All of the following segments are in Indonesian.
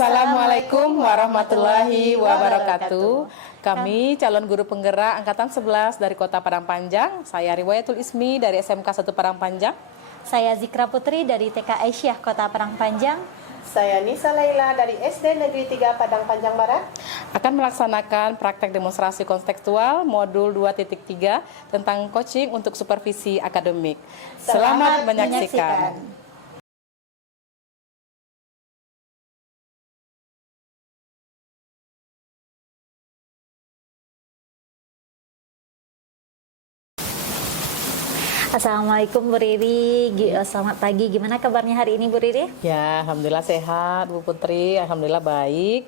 Assalamualaikum warahmatullahi wabarakatuh. Kami calon guru penggerak Angkatan 11 dari Kota Padang Panjang. Saya Riwayatul Ismi dari SMK 1 Padang Panjang. Saya Zikra Putri dari TK Aisyah Kota Padang Panjang. Saya Nisa Laila dari SD Negeri 3 Padang Panjang Barat. Akan melaksanakan praktek demonstrasi kontekstual modul 2.3 tentang coaching untuk supervisi akademik. Selamat menyaksikan. Assalamualaikum Bu Riri, selamat pagi. Gimana kabarnya hari ini Bu Riri? Ya, Alhamdulillah sehat Bu Putri, Alhamdulillah baik.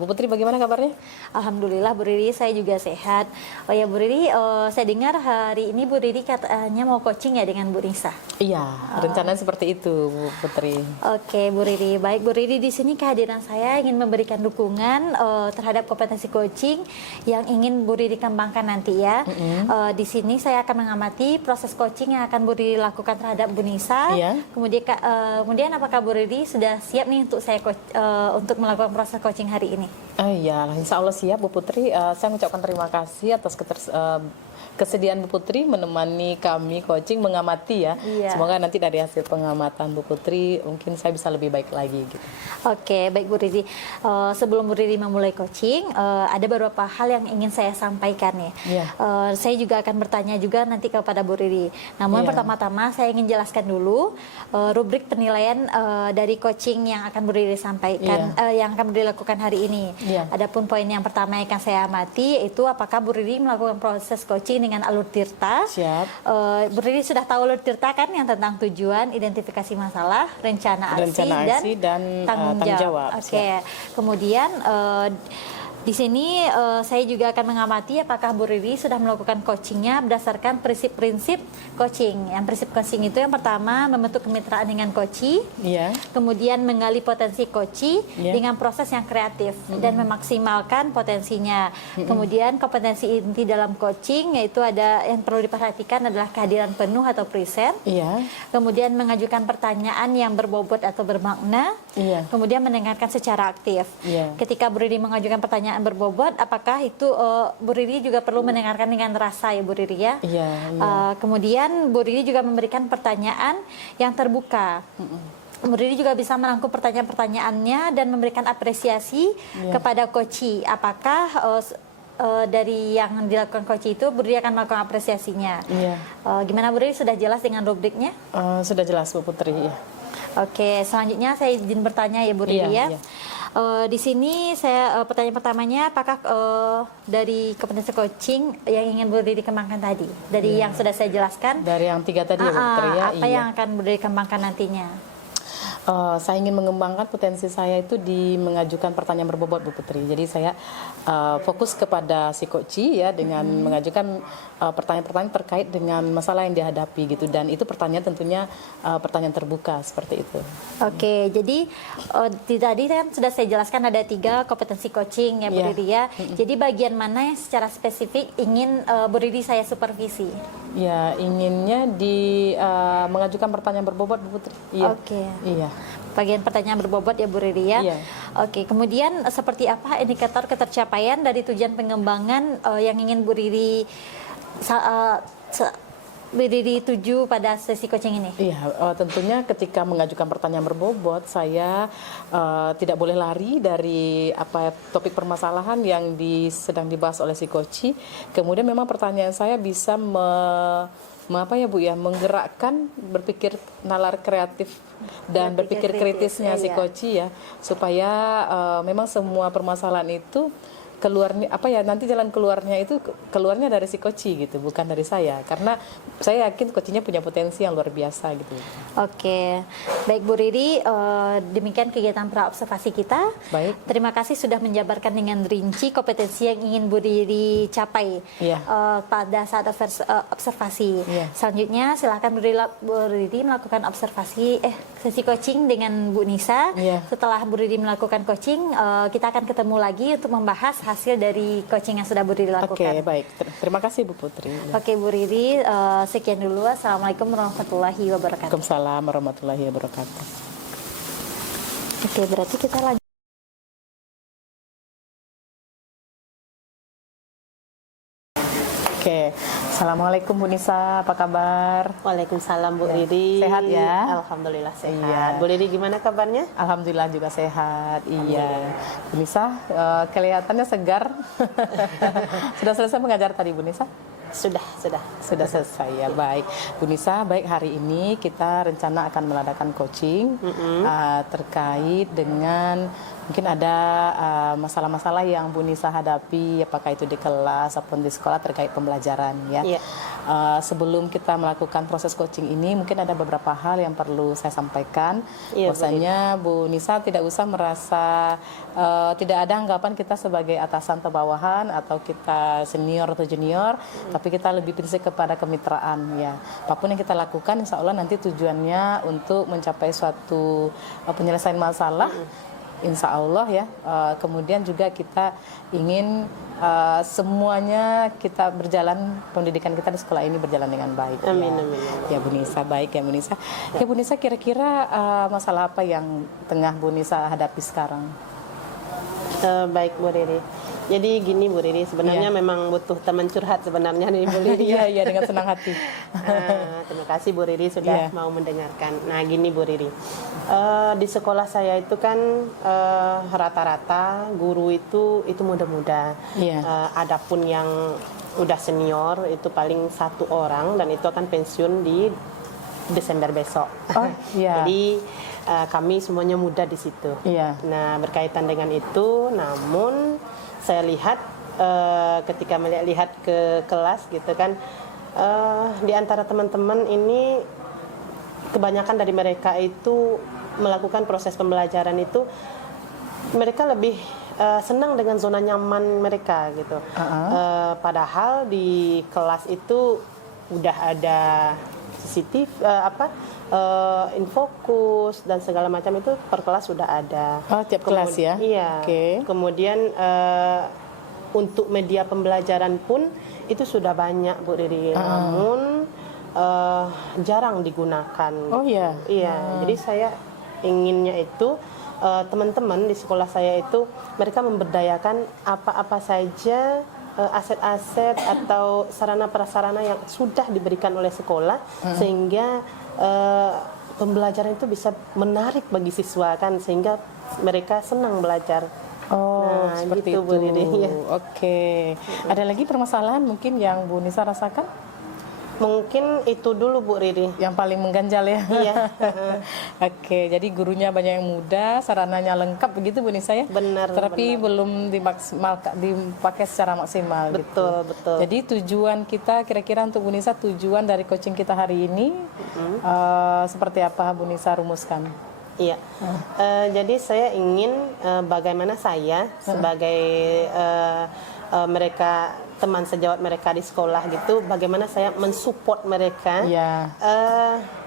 Bu Putri bagaimana kabarnya? Alhamdulillah Bu Riri, saya juga sehat. Oh ya Bu Riri, saya dengar hari ini Bu Riri katanya mau coaching ya dengan Bu Nisa. Iya, rencananya seperti itu Bu Putri. Oke Bu Riri, baik Bu Riri, di sini kehadiran saya ingin memberikan dukungan terhadap kompetensi coaching yang ingin Bu Riri kembangkan nanti ya. Di sini saya akan mengamati proses coaching yang akan Bu Riri lakukan terhadap Bu Nisa. Kemudian apakah Bu Riri sudah siap nih untuk saya untuk melakukan proses coaching hari ini? Iya, insya Allah siap Bu Putri. Saya mengucapkan terima kasih atas kesediaan Bu Putri menemani kami coaching, mengamati ya. Iya. Semoga nanti dari hasil pengamatan Bu Putri mungkin saya bisa lebih baik lagi gitu. Oke, baik Bu Riri. Sebelum Bu Riri memulai coaching, ada beberapa hal yang ingin saya sampaikan nih. Iya. Saya juga akan bertanya juga nanti kepada Bu Riri. Namun pertama-tama saya ingin jelaskan dulu rubrik penilaian dari coaching yang akan Bu Riri sampaikan, yang akan Bu Riri lakukan hari ini. Adapun poin yang pertama yang akan saya amati itu apakah Bu Riri melakukan proses coaching dengan alur tirta. Siap. Bu Riri sudah tahu alur tirta kan, yang tentang tujuan, identifikasi masalah, rencana aksi dan tanggung jawab. Oke. Kemudian di sini saya juga akan mengamati apakah Bu Riri sudah melakukan coachingnya berdasarkan prinsip-prinsip coaching. Yang prinsip coaching itu yang pertama membentuk kemitraan dengan coachee, kemudian menggali potensi coachee dengan proses yang kreatif dan memaksimalkan potensinya. Kemudian kompetensi inti dalam coaching yaitu ada yang perlu diperhatikan adalah kehadiran penuh atau present. Kemudian mengajukan pertanyaan yang berbobot atau bermakna. Kemudian mendengarkan secara aktif. Ketika Bu Riri mengajukan pertanyaan berbobot, apakah itu Bu Riri juga perlu mendengarkan dengan rasa ya Bu Riri ya? Kemudian Bu Riri juga memberikan pertanyaan yang terbuka. Bu Riri juga bisa merangkum pertanyaan-pertanyaannya dan memberikan apresiasi kepada coachee. Apakah dari yang dilakukan coachee itu Bu Riri akan melakukan apresiasinya? Gimana Bu Riri, sudah jelas dengan rubriknya? Sudah jelas Bu Putri. Oke, selanjutnya saya izin bertanya ya Bu Riri ya. Di sini saya pertanyaan pertamanya, apakah dari kompetensi coaching yang ingin Bu Riri kembangkan tadi, dari yang sudah saya jelaskan, dari yang 3 tadi ya Bu Putri ya, apa yang akan Bu Riri kembangkan nantinya? Saya ingin mengembangkan potensi saya itu di mengajukan pertanyaan berbobot Bu Putri. Jadi saya fokus kepada si coachee ya dengan mengajukan pertanyaan-pertanyaan terkait dengan masalah yang dihadapi gitu, dan itu pertanyaan tentunya pertanyaan terbuka seperti itu. Oke, jadi tadi kan sudah saya jelaskan ada 3 kompetensi coaching ya Bu Riri ya. Jadi bagian mana yang secara spesifik ingin Bu Riri saya supervisi? Ya, inginnya di mengajukan pertanyaan berbobot Bu Putri. Bagian pertanyaan berbobot ya Bu Riri ya. Oke, kemudian seperti apa indikator ketercapaian dari tujuan pengembangan yang ingin Bu Riri tuju pada sesi coaching ini? Tentunya ketika mengajukan pertanyaan berbobot, saya tidak boleh lari dari topik permasalahan yang sedang dibahas oleh si coachee. Kemudian memang pertanyaan saya bisa menggerakkan berpikir nalar kreatif dan berpikir kritisnya si coachee ya, supaya memang semua permasalahan itu keluarnya nanti jalan keluarnya itu keluarnya dari si coachee gitu, bukan dari saya, karena saya yakin coachee-nya punya potensi yang luar biasa gitu. Oke, baik Bu Riri, demikian kegiatan praobservasi kita. Baik. Terima kasih sudah menjabarkan dengan rinci kompetensi yang ingin Bu Riri capai pada saat observasi. Selanjutnya silakan Bu Riri melakukan observasi sesi coaching dengan Bu Nisa. Setelah Bu Riri melakukan coaching, kita akan ketemu lagi untuk membahas hasil dari coaching yang sudah Bu Riri lakukan. Oke, baik. Terima kasih Bu Putri. Oke Bu Riri, sekian dulu. Assalamualaikum warahmatullahi wabarakatuh. Waalaikumsalam warahmatullahi wabarakatuh. Oke, berarti kita lanjut. Oke, Assalamualaikum Bu Nisa, apa kabar? Waalaikumsalam Bu Riri. Sehat ya? Alhamdulillah sehat. Iya. Bu Riri gimana kabarnya? Alhamdulillah juga sehat. Iya. Bu Nisa, kelihatannya segar. Sudah selesai mengajar tadi Bu Nisa? Sudah Selesai ya, baik. Bu Nisa, baik, hari ini kita rencana akan mengadakan coaching terkait dengan mungkin ada masalah-masalah yang Bu Nisa hadapi, apakah itu di kelas ataupun di sekolah terkait pembelajaran ya. Iya. Sebelum kita melakukan proses coaching ini, mungkin ada beberapa hal yang perlu saya sampaikan. Iya, Bahwasanya Bu Nisa tidak usah merasa tidak ada anggapan kita sebagai atasan atau bawahan atau kita senior atau junior, tapi kita lebih prinsip kepada kemitraan ya. Apapun yang kita lakukan, insya Allah nanti tujuannya untuk mencapai suatu penyelesaian masalah. Insya Allah ya. Kemudian juga kita ingin semuanya kita berjalan, pendidikan kita di sekolah ini berjalan dengan baik. Amin, ya. amin. Ya Bu Nisa, baik ya Bu Nisa. Ya Bu Nisa, kira-kira masalah apa yang tengah Bu Nisa hadapi sekarang? Baik Bu Riri. Jadi gini Bu Riri, sebenarnya memang butuh teman curhat sebenarnya nih Bu Riri. Iya, dengan senang hati. Terima kasih Bu Riri sudah mau mendengarkan. Nah gini Bu Riri, di sekolah saya itu kan rata-rata guru itu muda-muda. Adapun yang udah senior itu paling 1 orang dan itu akan pensiun di Desember besok. Jadi kami semuanya muda di situ. Nah berkaitan dengan itu, namun saya lihat ketika melihat ke kelas gitu kan, di antara teman-teman ini kebanyakan dari mereka itu melakukan proses pembelajaran itu mereka lebih senang dengan zona nyaman mereka gitu. Padahal di kelas itu udah ada CCTV infokus dan segala macam itu per kelas sudah ada. Tiap kelas ya? Iya. Kemudian untuk media pembelajaran pun itu sudah banyak Bu Riri, namun jarang digunakan. Iya. Jadi saya inginnya itu teman-teman di sekolah saya itu mereka memberdayakan apa-apa saja aset-aset atau sarana prasarana yang sudah diberikan oleh sekolah sehingga pembelajaran itu bisa menarik bagi siswa kan, sehingga mereka senang belajar. Seperti gitu, itu. Bu Riri, ya. Oke. Ada lagi permasalahan mungkin yang Bu Nisa rasakan? Mungkin itu dulu Bu Riri. Yang paling mengganjal ya? Iya. Oke, jadi gurunya banyak yang muda, sarananya lengkap begitu Bu Nisa ya? Benar. Tapi belum dipakai secara maksimal. Betul. Jadi tujuan kita kira-kira untuk Bu Nisa, tujuan dari coaching kita hari ini seperti apa Bu Nisa rumuskan? Iya. Jadi saya ingin bagaimana saya sebagai mereka teman sejawat mereka di sekolah gitu, bagaimana saya mensupport mereka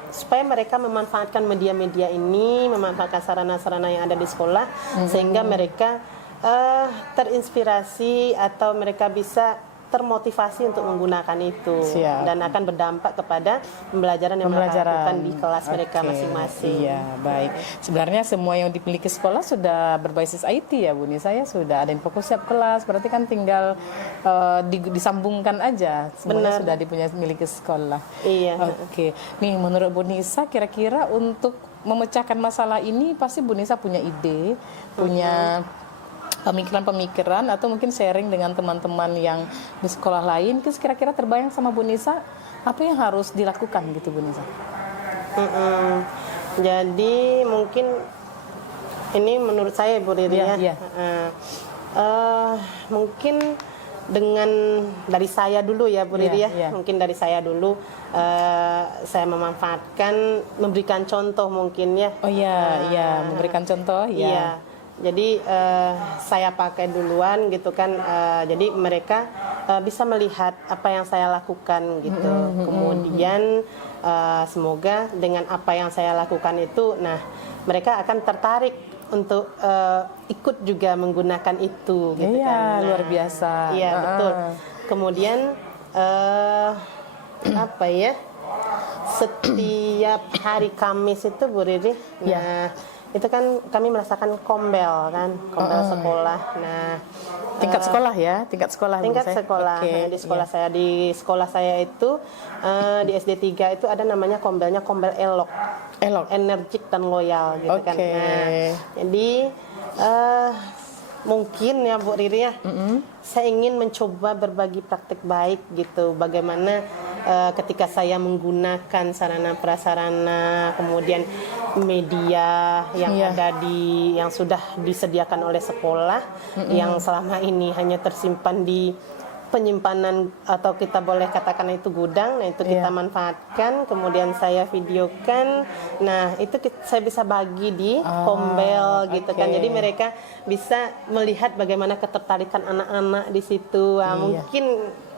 supaya mereka memanfaatkan media-media ini, memanfaatkan sarana-sarana yang ada di sekolah sehingga mereka terinspirasi atau mereka bisa termotivasi untuk menggunakan itu. Dan akan berdampak kepada pembelajaran yang mereka lakukan di kelas mereka masing-masing. Iya, baik. Sebenarnya semua yang dimiliki sekolah sudah berbasis IT ya Bu Nisa ya, sudah ada infokus siap kelas, berarti kan tinggal disambungkan aja, semuanya sudah dimiliki sekolah. Iya. Oke. Nih menurut Bu Nisa kira-kira untuk memecahkan masalah ini pasti Bu Nisa punya ide, punya pemikiran-pemikiran atau mungkin sharing dengan teman-teman yang di sekolah lain. Terus kira-kira terbayang sama Bu Nisa apa yang harus dilakukan gitu Bu Nisa? Jadi mungkin ini menurut saya Bu Riri mungkin dengan dari saya dulu ya Bu Riri mungkin dari saya dulu saya memanfaatkan memberikan contoh mungkin ya. Memberikan contoh ya. Jadi saya pakai duluan gitu kan, jadi mereka bisa melihat apa yang saya lakukan gitu. Kemudian semoga dengan apa yang saya lakukan itu, nah mereka akan tertarik untuk ikut juga menggunakan itu gitu kan. Luar biasa. Iya betul. Kemudian apa ya? Setiap hari Kamis itu Bu Riri, itu kan kami merasakan kombel kan, kombel sekolah. Nah, tingkat sekolah ya, tingkat sekolah. Tingkat sekolah. Okay. Nah, di sekolah saya itu di SD 3 itu ada namanya kombelnya kombel elok, energik dan loyal gitu kan. Nah, jadi mungkin ya Bu Riri ya, saya ingin mencoba berbagi praktik baik gitu. Bagaimana ketika saya menggunakan sarana prasarana, kemudian media yang ada yang sudah disediakan oleh sekolah, yang selama ini hanya tersimpan di penyimpanan atau kita boleh katakan itu gudang. Nah, itu kita manfaatkan, kemudian saya videokan. Nah, itu saya bisa bagi di kombel gitu kan. Jadi mereka bisa melihat bagaimana ketertarikan anak-anak di situ.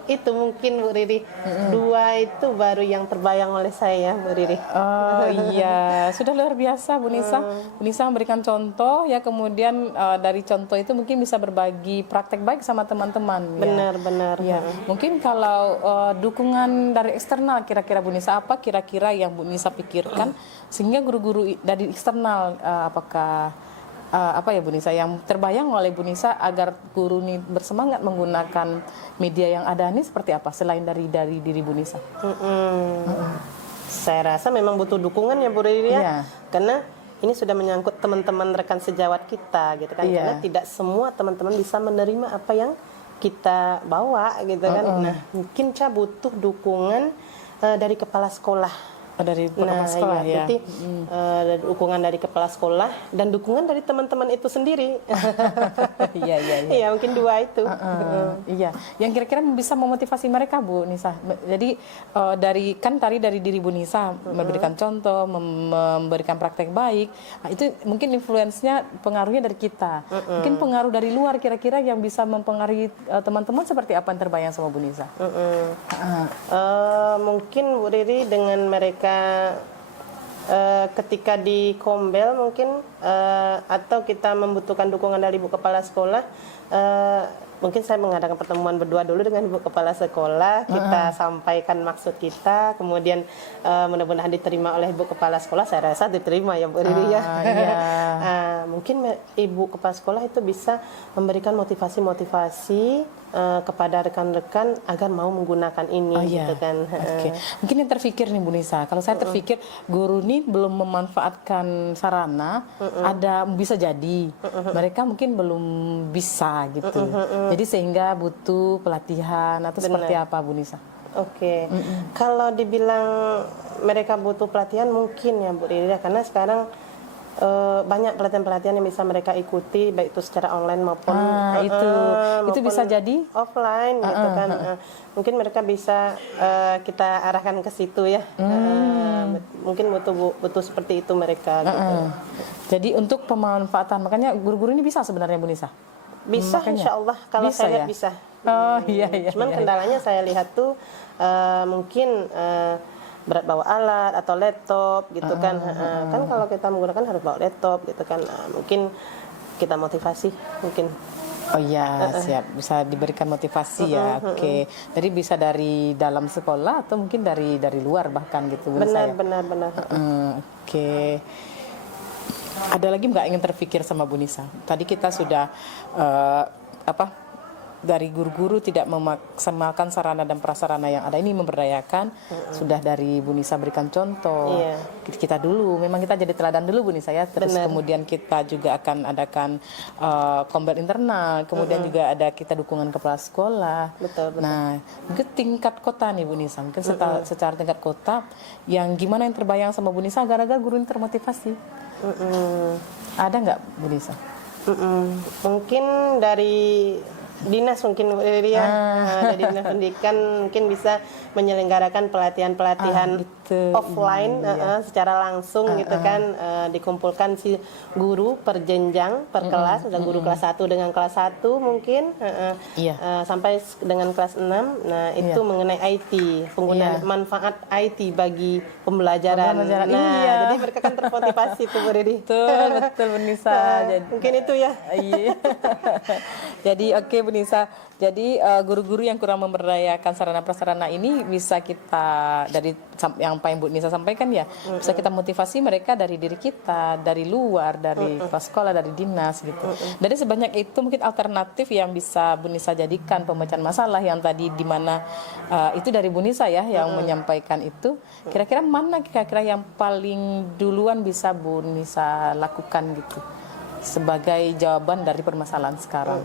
Mungkin Bu Riri, 2 itu baru yang terbayang oleh saya, Bu Riri. Oh iya, sudah luar biasa Bu Nisa. Bu Nisa memberikan contoh ya, kemudian dari contoh itu mungkin bisa berbagi praktek baik sama teman-teman. Benar. Ya. Mungkin kalau dukungan dari eksternal, kira-kira Bu Nisa apa kira-kira yang Bu Nisa pikirkan sehingga guru-guru dari eksternal apakah apa ya Bu Nisa yang terbayang oleh Bu Nisa agar guru ini bersemangat menggunakan media yang ada ini seperti apa selain dari diri Bu Nisa? Saya rasa memang butuh dukungan ya Bu Riri ya. Karena ini sudah menyangkut teman-teman rekan sejawat kita gitu kan. Karena tidak semua teman-teman bisa menerima apa yang kita bawa gitu kan. Nah, mungkin butuh dukungan dari kepala sekolah. Dari kepala sekolah ya. Berarti dukungan dari kepala sekolah dan dukungan dari teman-teman itu sendiri. Iya, mungkin 2 itu. Iya, yang kira-kira bisa memotivasi mereka Bu Nisa. Jadi dari diri Bu Nisa memberikan contoh, memberikan praktek baik. Nah, itu mungkin influence-nya, pengaruhnya dari kita. Mungkin pengaruh dari luar kira-kira yang bisa mempengaruhi teman-teman seperti apa yang terbayang sama Bu Nisa? Mungkin Bu Riri dengan mereka ketika di kombel mungkin atau kita membutuhkan dukungan dari Ibu Kepala Sekolah, mungkin saya mengadakan pertemuan berdua dulu dengan Ibu Kepala Sekolah, kita sampaikan maksud kita, kemudian mudah-mudahan diterima oleh Ibu Kepala Sekolah. Saya rasa diterima ya Bu Riri ya. Mungkin Ibu Kepala Sekolah itu bisa memberikan motivasi-motivasi kepada rekan-rekan agar mau menggunakan ini gitu kan. Mungkin yang terpikir nih Bu Nisa, kalau saya terpikir guru ini belum memanfaatkan sarana, ada bisa jadi mereka mungkin belum bisa gitu. Jadi sehingga butuh pelatihan atau seperti apa Bu Nisa? Kalau dibilang mereka butuh pelatihan mungkin ya Bu Riri, karena sekarang banyak pelatihan-pelatihan yang bisa mereka ikuti baik itu secara online maupun itu bisa jadi offline gitu kan. Mungkin mereka bisa kita arahkan ke situ ya. Mungkin butuh seperti itu mereka gitu. Jadi untuk pemanfaatan, makanya guru-guru ini bisa sebenarnya Bu Nisa? Bisa, insya Allah kalau bisa, saya lihat bisa. Cuman kendalanya saya lihat tuh mungkin berat bawa alat atau laptop gitu kan. Kan kalau kita menggunakan harus bawa laptop gitu kan. Mungkin kita motivasi mungkin. Siap, bisa diberikan motivasi ya. Jadi bisa dari dalam sekolah atau mungkin dari luar bahkan gitu. Benar. Ada lagi nggak ingin terpikir sama Bu Nisa? Tadi kita sudah dari guru-guru tidak memaksimalkan sarana dan prasarana yang ada ini, memberdayakan. Sudah dari Bu Nisa berikan contoh. Kita dulu, memang kita jadi teladan dulu Bu Nisa ya. Terus kemudian kita juga akan adakan kombel internal. Kemudian juga ada kita dukungan kepala sekolah. Betul. Nah, mungkin tingkat kota nih Bu Nisa. Mungkin secara tingkat kota, yang gimana yang terbayang sama Bu Nisa gara-gara guru ini termotivasi? Ada nggak Bu Nisa? Mungkin dari dinas mungkin dari dinas pendidikan mungkin bisa menyelenggarakan pelatihan-pelatihan offline secara langsung gitu kan, dikumpulkan si guru per jenjang per kelas, ada guru kelas 1 dengan kelas 1 mungkin sampai dengan kelas 6. Nah, itu mengenai IT, penggunaan manfaat IT bagi pembelajaran. Jadi mereka kan termotivasi tuh Bu Riri. Betul Bu Nisa. Mungkin itu ya. Jadi oke Bu Nisa. Jadi guru-guru yang kurang memberdayakan sarana prasarana ini bisa kita dari yang Pak Ibu Nisa sampaikan ya, bisa kita motivasi mereka dari diri kita, dari luar, dari sekolah, dari dinas gitu. Dari sebanyak itu mungkin alternatif yang bisa Bu Nisa jadikan pemecahan masalah yang tadi di mana itu dari Bu Nisa ya yang menyampaikan itu. Kira-kira mana kira-kira yang paling duluan bisa Bu Nisa lakukan gitu sebagai jawaban dari permasalahan sekarang?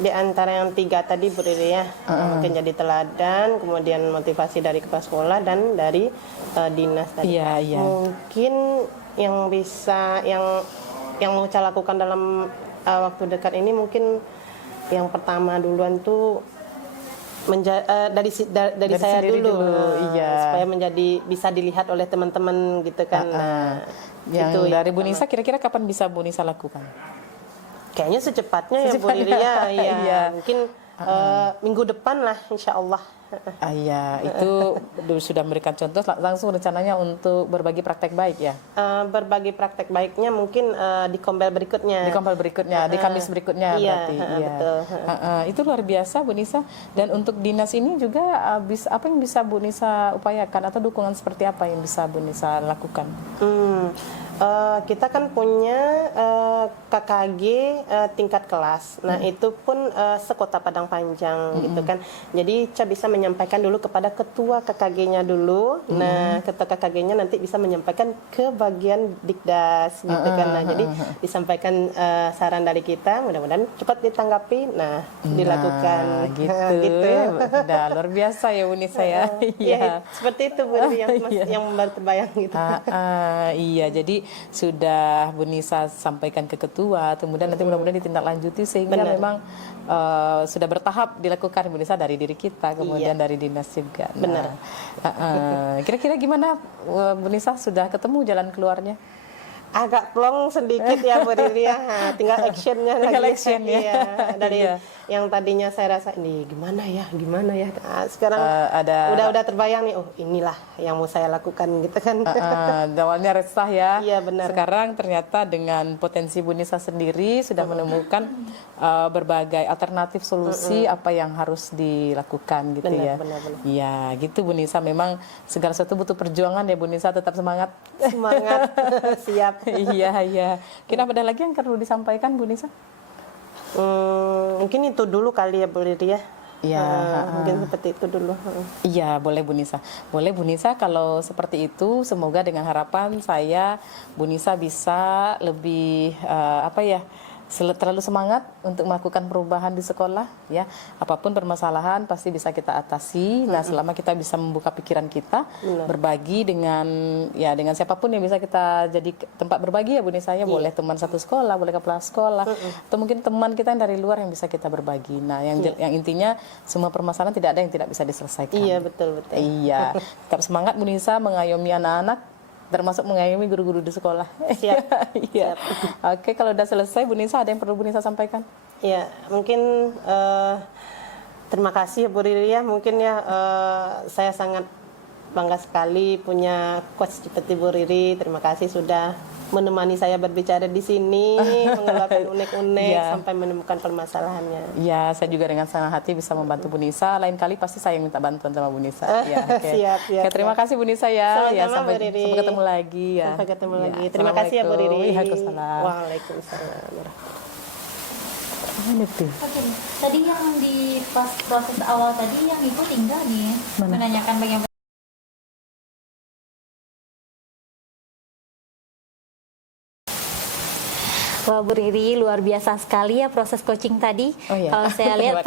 Di antara yang 3 tadi Bu Riri ya, mungkin jadi teladan, kemudian motivasi dari kepala sekolah dan dari dinas tadi. Mungkin yang bisa yang mau saya lakukan dalam waktu dekat ini mungkin yang pertama duluan tuh dari saya dulu, supaya bisa dilihat oleh teman-teman gitu kan. Yang itu, dari Bu Nisa kira-kira kapan bisa Bu Nisa lakukan? Kayaknya secepatnya ya Bu Riri ya. Mungkin minggu depan lah insya Allah. Iya, itu sudah memberikan contoh, langsung rencananya untuk berbagi praktek baik ya? Berbagi praktek baiknya mungkin di Kombel berikutnya. Di Kamis berikutnya berarti. Betul. Itu luar biasa Bu Nisa. Dan untuk dinas ini juga apa yang bisa Bu Nisa upayakan atau dukungan seperti apa yang bisa Bu Nisa lakukan? Kita kan punya KKG tingkat kelas. Nah, itu pun sekota Padang Panjang gitu kan. Jadi Ca bisa menyampaikan dulu kepada ketua KKG-nya dulu. Nah, ketua KKG-nya nanti bisa menyampaikan ke bagian Dikdas gitu kan. Nah, jadi disampaikan saran dari kita, mudah-mudahan cepat ditanggapi. Nah, dilakukan gitu ya. Udah luar biasa ya Bu Nisa ya. Iya, seperti itu Bu yang baru terbayang gitu. Iya, jadi sudah Bu Nisa sampaikan ke ketua, kemudian nanti mudah-mudahan ditindaklanjuti sehingga memang sudah bertahap dilakukan Bu Nisa dari diri kita, kemudian dari dinas juga. Benar. Kira-kira gimana Bu Nisa, sudah ketemu jalan keluarnya? Agak plong sedikit ya Bu Riri ya. Tinggal actionnya lagi. Dari yang tadinya saya rasa ini gimana ya. Nah, sekarang udah terbayang nih, oh inilah yang mau saya lakukan gitu kan. Awalnya resah ya. Iya benar. Sekarang ternyata dengan potensi Bu Nisa sendiri sudah menemukan berbagai alternatif solusi apa yang harus dilakukan gitu ya. Benar. Iya, gitu Bu Nisa. Memang segala sesuatu butuh perjuangan ya Bu Nisa, tetap semangat. Semangat. Siap. Iya. Kira ada lagi yang perlu disampaikan Bu Nisa? Mungkin itu dulu kali ya Bu Riri ya. Iya, mungkin seperti itu dulu. Iya, boleh Bu Nisa. Boleh Bu Nisa, kalau seperti itu semoga dengan harapan saya Bu Nisa bisa lebih terlalu semangat untuk melakukan perubahan di sekolah ya. Apapun permasalahan pasti bisa kita atasi. Nah, selama kita bisa membuka pikiran kita, berbagi dengan siapapun yang bisa kita jadi tempat berbagi ya Bu Nisa ya. Boleh teman satu sekolah, boleh kepala sekolah, atau mungkin teman kita yang dari luar yang bisa kita berbagi. Nah, yang intinya semua permasalahan tidak ada yang tidak bisa diselesaikan. Iya, betul. Iya. Tetap semangat Bu Nisa mengayomi anak-anak, termasuk mengayomi guru-guru di sekolah. Siap. Iya. Oke, kalau udah selesai Bu Nisa, ada yang perlu Bu Nisa sampaikan? Ya, mungkin terima kasih Bu Riri ya. Mungkin ya saya sangat bangga sekali punya coach seperti Bu Riri. Terima kasih sudah menemani saya berbicara di sini, mengeluarkan unek-unek sampai menemukan permasalahannya. Iya, saya juga dengan senang hati bisa membantu Bu Nisa. Lain kali pasti saya yang minta bantuan sama Bu Nisa. Ya, Siap. Terima kasih Bu Nisa ya. Sama-sama, sampai ketemu lagi ya. Sampai ketemu lagi. Terima kasih ya Bu Riri. Waalaikumsalam. Waalaikumsalam. Oke, tadi yang di pas proses awal tadi yang Ibu tinggal nih menanyakan bagaimana. Wah, Bu Riri, luar biasa sekali ya proses coaching tadi. Kalau saya lihat,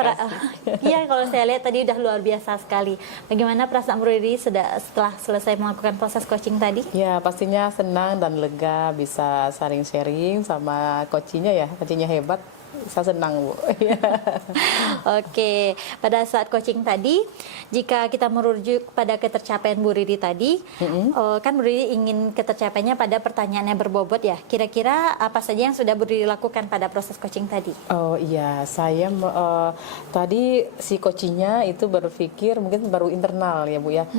kalau saya lihat tadi udah luar biasa sekali. Bagaimana perasaan Bu Riri setelah selesai melakukan proses coaching tadi? Ya, pastinya senang dan lega bisa sharing-sharing sama coachingnya ya. Coachingnya hebat. Saya senang Bu. Oke, pada saat coaching tadi, jika kita merujuk pada ketercapaian Bu Riri tadi, kan Bu Riri ingin ketercapaiannya pada pertanyaan yang berbobot ya. Kira-kira apa saja yang sudah Bu Riri lakukan pada proses coaching tadi? Oh iya, saya tadi si coachingnya itu berpikir mungkin baru internal ya Bu ya.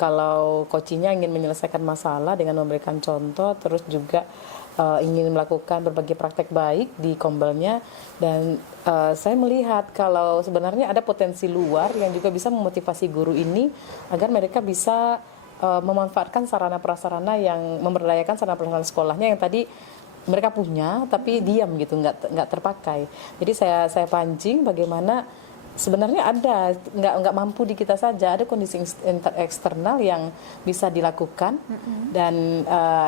Kalau coachingnya ingin menyelesaikan masalah dengan memberikan contoh, terus juga ingin melakukan berbagai praktek baik di Kombelnya, dan saya melihat kalau sebenarnya ada potensi luar yang juga bisa memotivasi guru ini agar mereka bisa memanfaatkan sarana prasarana yang memberdayakan sarana prasarana sekolahnya yang tadi mereka punya tapi diam gitu, nggak terpakai. Jadi saya pancing bagaimana sebenarnya ada nggak mampu di kita saja, ada kondisi eksternal yang bisa dilakukan dan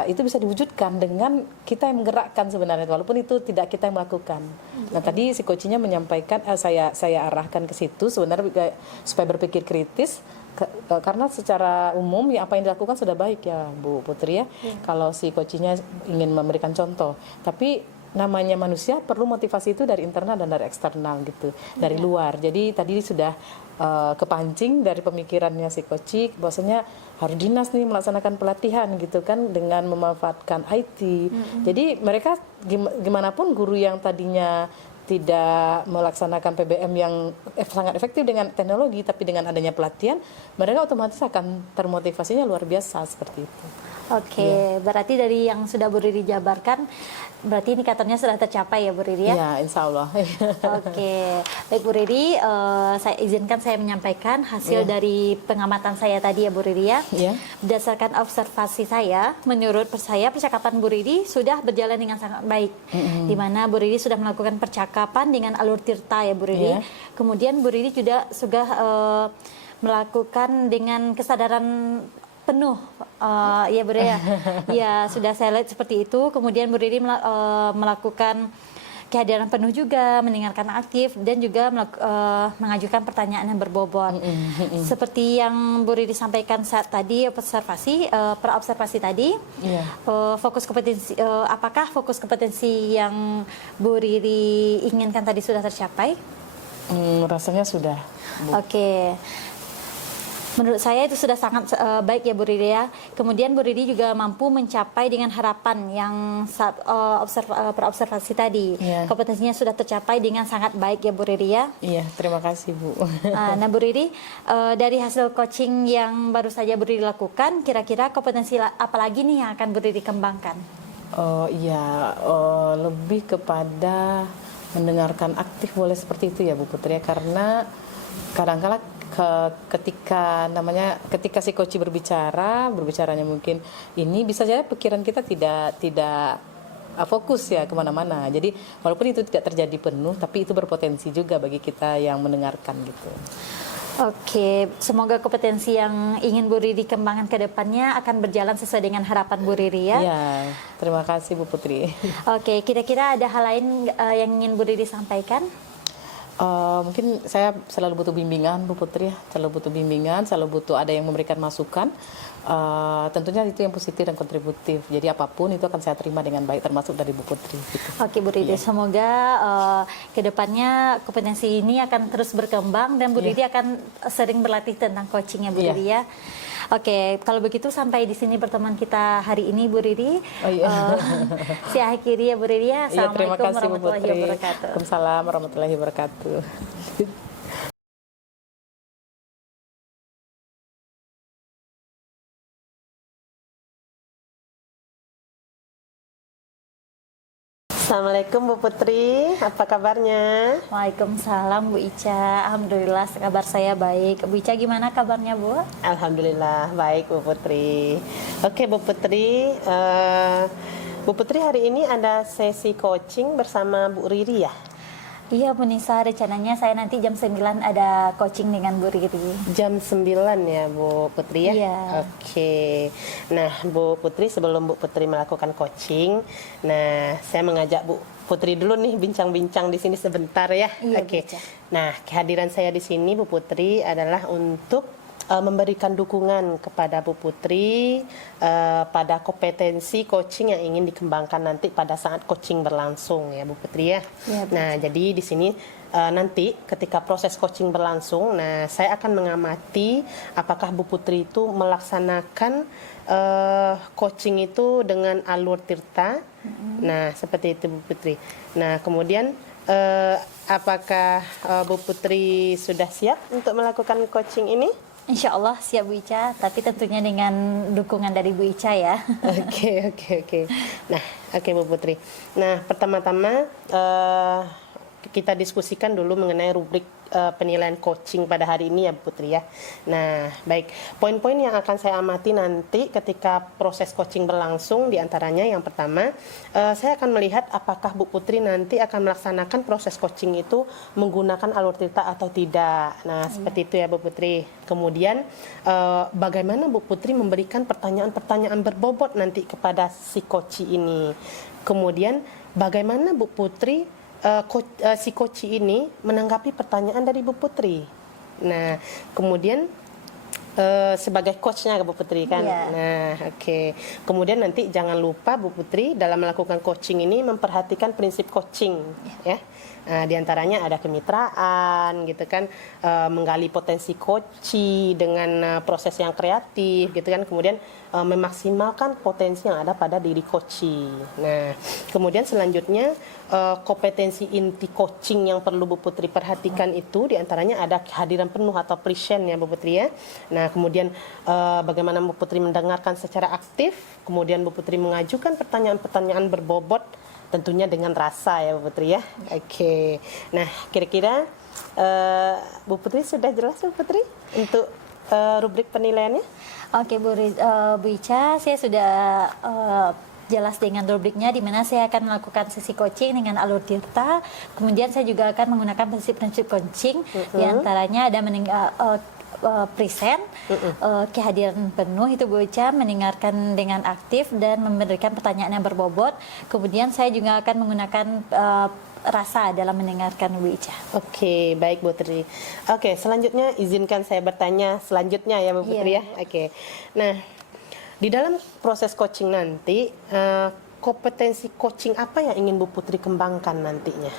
itu bisa diwujudkan dengan kita yang menggerakkan sebenarnya, walaupun itu tidak kita yang melakukan. Nah tadi si coachnya menyampaikan, saya arahkan ke situ sebenarnya supaya berpikir kritis. Karena secara umum ya apa yang dilakukan sudah baik ya Bu Putri ya. Kalau si coachnya ingin memberikan contoh, tapi namanya manusia perlu motivasi itu dari internal dan dari eksternal gitu, dari luar. Jadi tadi sudah kepancing dari pemikirannya si coach, bahwasanya harus dinas nih melaksanakan pelatihan gitu kan dengan memanfaatkan IT. Jadi mereka gimana pun guru yang tadinya tidak melaksanakan PBM yang sangat efektif dengan teknologi, tapi dengan adanya pelatihan, mereka otomatis akan termotivasinya luar biasa seperti itu. Oke, berarti dari yang sudah Bu Riri jabarkan, berarti indikatornya sudah tercapai ya Bu Riri ya? Ya, insya Allah. Oke, baik Bu Riri, saya izinkan saya menyampaikan hasil dari pengamatan saya tadi ya Bu Riri ya. Berdasarkan observasi saya, menurut saya percakapan Bu Riri sudah berjalan dengan sangat baik. Di mana Bu Riri sudah melakukan percakapan dengan alur tirta ya Bu Riri. Kemudian Bu Riri juga sudah melakukan dengan kesadaran penuh, ya Bu Riri ya. Ya sudah saya lihat seperti itu. Kemudian Bu Riri melakukan kehadiran penuh juga, mendengarkan aktif dan juga mengajukan pertanyaan yang berbobot. Seperti yang Bu Riri sampaikan saat tadi observasi tadi, fokus kompetensi, apakah fokus kompetensi yang Bu Riri inginkan tadi sudah tercapai? Rasanya sudah. Oke. Menurut saya itu sudah sangat baik ya Bu Riri ya. Kemudian Bu Riri juga mampu mencapai dengan harapan yang saat perobservasi tadi. Kompetensinya sudah tercapai dengan sangat baik ya Bu Riri ya. Iya, terima kasih Bu. Nah Bu Riri, dari hasil coaching yang baru saja Bu Riri lakukan, kira-kira kompetensi apa lagi nih yang akan Bu Riri kembangkan? Lebih kepada mendengarkan aktif, boleh seperti itu ya Bu Putri ya, karena kadang-kala ketika si coach berbicaranya mungkin ini bisa saja pikiran kita tidak fokus ya kemana-mana. Jadi walaupun itu tidak terjadi penuh, tapi itu berpotensi juga bagi kita yang mendengarkan gitu. Oke, semoga kompetensi yang ingin Bu Riri kembangkan ke depannya akan berjalan sesuai dengan harapan Bu Riri ya. Ya, terima kasih Bu Putri. Oke, kira-kira ada hal lain yang ingin Bu Riri sampaikan? Mungkin saya selalu butuh bimbingan Bu Putri ya, selalu butuh bimbingan, selalu butuh ada yang memberikan masukan. Tentunya itu yang positif dan kontributif. Jadi apapun itu akan saya terima dengan baik, termasuk dari Bu Putri. Gitu. Oke Bu Riri, semoga kedepannya kompetensi ini akan terus berkembang dan Bu Riri akan sering berlatih tentang coachingnya Bu Riri ya. Oke, kalau begitu sampai di sini pertemuan kita hari ini Bu Riri. Saya akhiri ya Bu Riri ya. Assalamualaikum warahmatullahi wabarakatuh. Waalaikumsalam warahmatullahi wabarakatuh. Assalamualaikum Bu Putri, apa kabarnya? Waalaikumsalam Bu Ica, alhamdulillah kabar saya baik. Bu Ica gimana kabarnya Bu? Alhamdulillah baik Bu Putri. Oke Bu Putri, Bu Putri hari ini ada sesi coaching bersama Bu Riri ya? Iya Bu Nisa, rencananya saya nanti jam 9 ada coaching dengan Bu Riri. Jam 9 ya Bu Putri ya? Iya. Oke. Nah Bu Putri, sebelum Bu Putri melakukan coaching, nah saya mengajak Bu Putri dulu nih bincang-bincang di sini sebentar ya. Iya, Oke. Bu Ica. Nah kehadiran saya di sini Bu Putri adalah untuk memberikan dukungan kepada Bu Putri pada kompetensi coaching yang ingin dikembangkan nanti pada saat coaching berlangsung ya Bu Putri ya. Ya, Nah jadi di sini nanti ketika proses coaching berlangsung, nah saya akan mengamati apakah Bu Putri itu melaksanakan coaching itu dengan alur tirta. Nah seperti itu Bu Putri. Nah kemudian apakah Bu Putri sudah siap untuk melakukan coaching ini? Insya Allah siap Bu Ica, tapi tentunya dengan dukungan dari Bu Ica ya. Oke. Nah, oke Bu Putri. Nah, pertama-tama kita diskusikan dulu mengenai rubrik penilaian coaching pada hari ini ya Bu Putri ya. Nah, baik. Poin-poin yang akan saya amati nanti ketika proses coaching berlangsung diantaranya yang pertama, saya akan melihat apakah Bu Putri nanti akan melaksanakan proses coaching itu menggunakan alur tirta atau tidak. Nah, seperti itu ya Bu Putri. Kemudian bagaimana Bu Putri memberikan pertanyaan-pertanyaan berbobot nanti kepada si coach ini. Kemudian bagaimana Bu Putri si coach ini menanggapi pertanyaan dari Bu Putri. Nah, kemudian sebagai coachnya Bu Putri kan. Yeah. Nah, oke. Kemudian nanti jangan lupa Bu Putri dalam melakukan coaching ini memperhatikan prinsip coaching ya. Di antaranya ada kemitraan gitu kan, menggali potensi coachee dengan proses yang kreatif gitu kan, kemudian memaksimalkan potensi yang ada pada diri coachee. Nah, kemudian selanjutnya kompetensi inti coaching yang perlu Bu Putri perhatikan itu diantaranya ada kehadiran penuh atau present ya Bu Putri ya. Nah, kemudian bagaimana Bu Putri mendengarkan secara aktif, kemudian Bu Putri mengajukan pertanyaan-pertanyaan berbobot tentunya dengan rasa ya Bu Putri ya. Oke. Nah, kira-kira Bu Putri sudah jelas Bu Putri untuk rubrik penilaiannya? Oke Bu Ica, saya sudah jelas dengan rubriknya, di mana saya akan melakukan sesi coaching dengan alur tirta. Kemudian saya juga akan menggunakan prinsip-prinsip coaching, di antaranya ada present, kehadiran penuh itu Bu Ica, mendengarkan dengan aktif dan memberikan pertanyaan yang berbobot. Kemudian saya juga akan menggunakan rasa dalam mendengarkan Bu Ica. Oke, baik Bu Putri. Oke, selanjutnya izinkan saya bertanya selanjutnya ya Bu Putri ya. Oke. Nah, di dalam proses coaching nanti kompetensi coaching apa yang ingin Bu Putri kembangkan nantinya?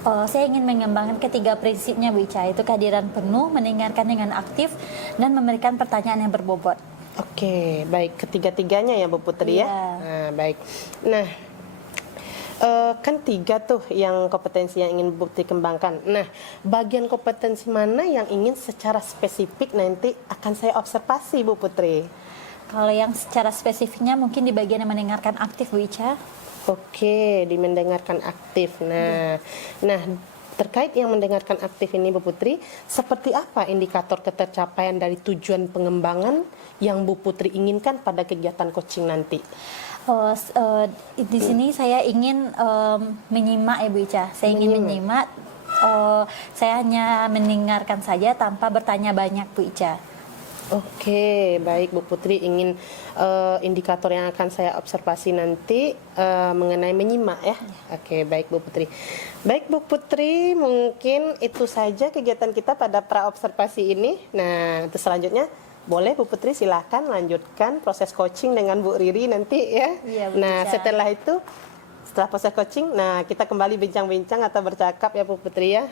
Saya ingin mengembangkan ketiga prinsipnya Bu Ica, itu kehadiran penuh, mendengarkan dengan aktif, dan memberikan pertanyaan yang berbobot. Oke, baik, ketiga-tiganya ya Bu Putri ya. Nah, baik. Nah, kan tiga tuh yang kompetensi yang ingin Bu Putri kembangkan. Nah, bagian kompetensi mana yang ingin secara spesifik nanti akan saya observasi Bu Putri? Kalau yang secara spesifiknya mungkin di bagian yang mendengarkan aktif Bu Ica. Oke, di mendengarkan aktif. Nah, terkait yang mendengarkan aktif ini Bu Putri, seperti apa indikator ketercapaian dari tujuan pengembangan yang Bu Putri inginkan pada kegiatan coaching nanti? Di sini saya ingin menyimak ya Bu Ica. Saya ingin menyimak. Saya hanya mendengarkan saja tanpa bertanya banyak Bu Ica. Oke, baik Bu Putri ingin indikator yang akan saya observasi nanti mengenai menyimak ya. Oke, baik Bu Putri. Baik Bu Putri, mungkin itu saja kegiatan kita pada pra-observasi ini. Nah, untuk selanjutnya boleh Bu Putri silahkan lanjutkan proses coaching dengan Bu Riri nanti ya. Iya, nah, setelah proses coaching, nah kita kembali bincang-bincang atau bercakap ya Bu Putri ya,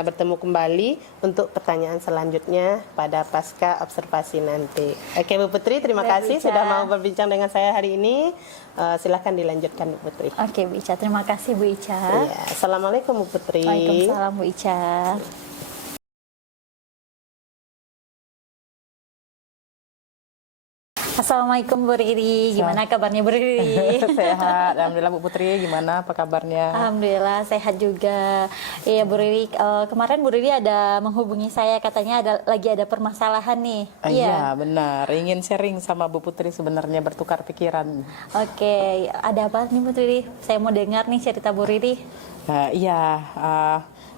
bertemu kembali untuk pertanyaan selanjutnya pada pasca observasi nanti. Oke Bu Putri, terima kasih sudah mau berbincang dengan saya hari ini. Silahkan dilanjutkan Bu Putri. Oke Bu Ica, terima kasih Bu Ica. Ya, Assalamualaikum Bu Putri. Waalaikumsalam Bu Ica. Assalamualaikum Bu Riri, gimana kabarnya Bu Riri? Sehat, alhamdulillah Bu Putri, gimana apa kabarnya? Alhamdulillah sehat juga. Iya Bu Riri, kemarin Bu Riri ada menghubungi saya, katanya lagi ada permasalahan nih. Iya benar, ingin sharing sama Bu Putri sebenarnya, bertukar pikiran. Oke, ada apa nih Bu Riri? Saya mau dengar nih cerita Bu Riri.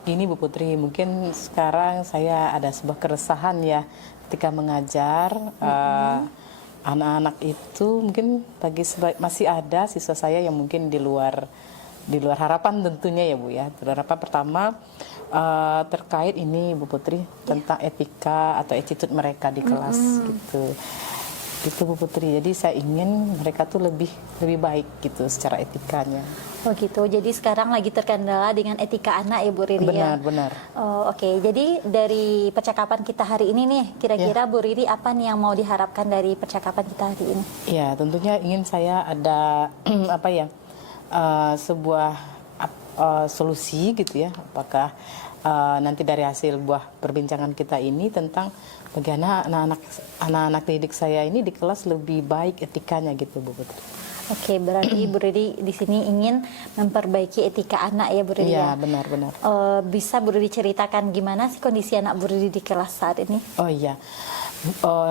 Gini Bu Putri, mungkin sekarang saya ada sebuah keresahan ya ketika mengajar. Anak-anak itu mungkin masih ada siswa saya yang mungkin di luar harapan tentunya ya Bu ya. Harapan pertama terkait ini Bu Putri tentang etika atau attitude mereka di kelas gitu. Gitu Bu Putri. Jadi saya ingin mereka tuh lebih baik gitu secara etikanya. Oh gitu, jadi sekarang lagi terkendala dengan etika anak ya Bu Riri ya? Benar. Oke. Jadi dari percakapan kita hari ini nih, kira-kira Bu Riri apa nih yang mau diharapkan dari percakapan kita hari ini? Ya tentunya ingin saya ada sebuah solusi gitu ya, apakah nanti dari hasil buah perbincangan kita ini tentang bagaimana anak-anak didik saya ini di kelas lebih baik etikanya gitu Bu Putri. Oke, berarti Bu Riri di sini ingin memperbaiki etika anak ya Bu Riri. Iya, benar-benar. Bisa Bu Riri ceritakan gimana sih kondisi anak Bu Riri di kelas saat ini? Oh iya.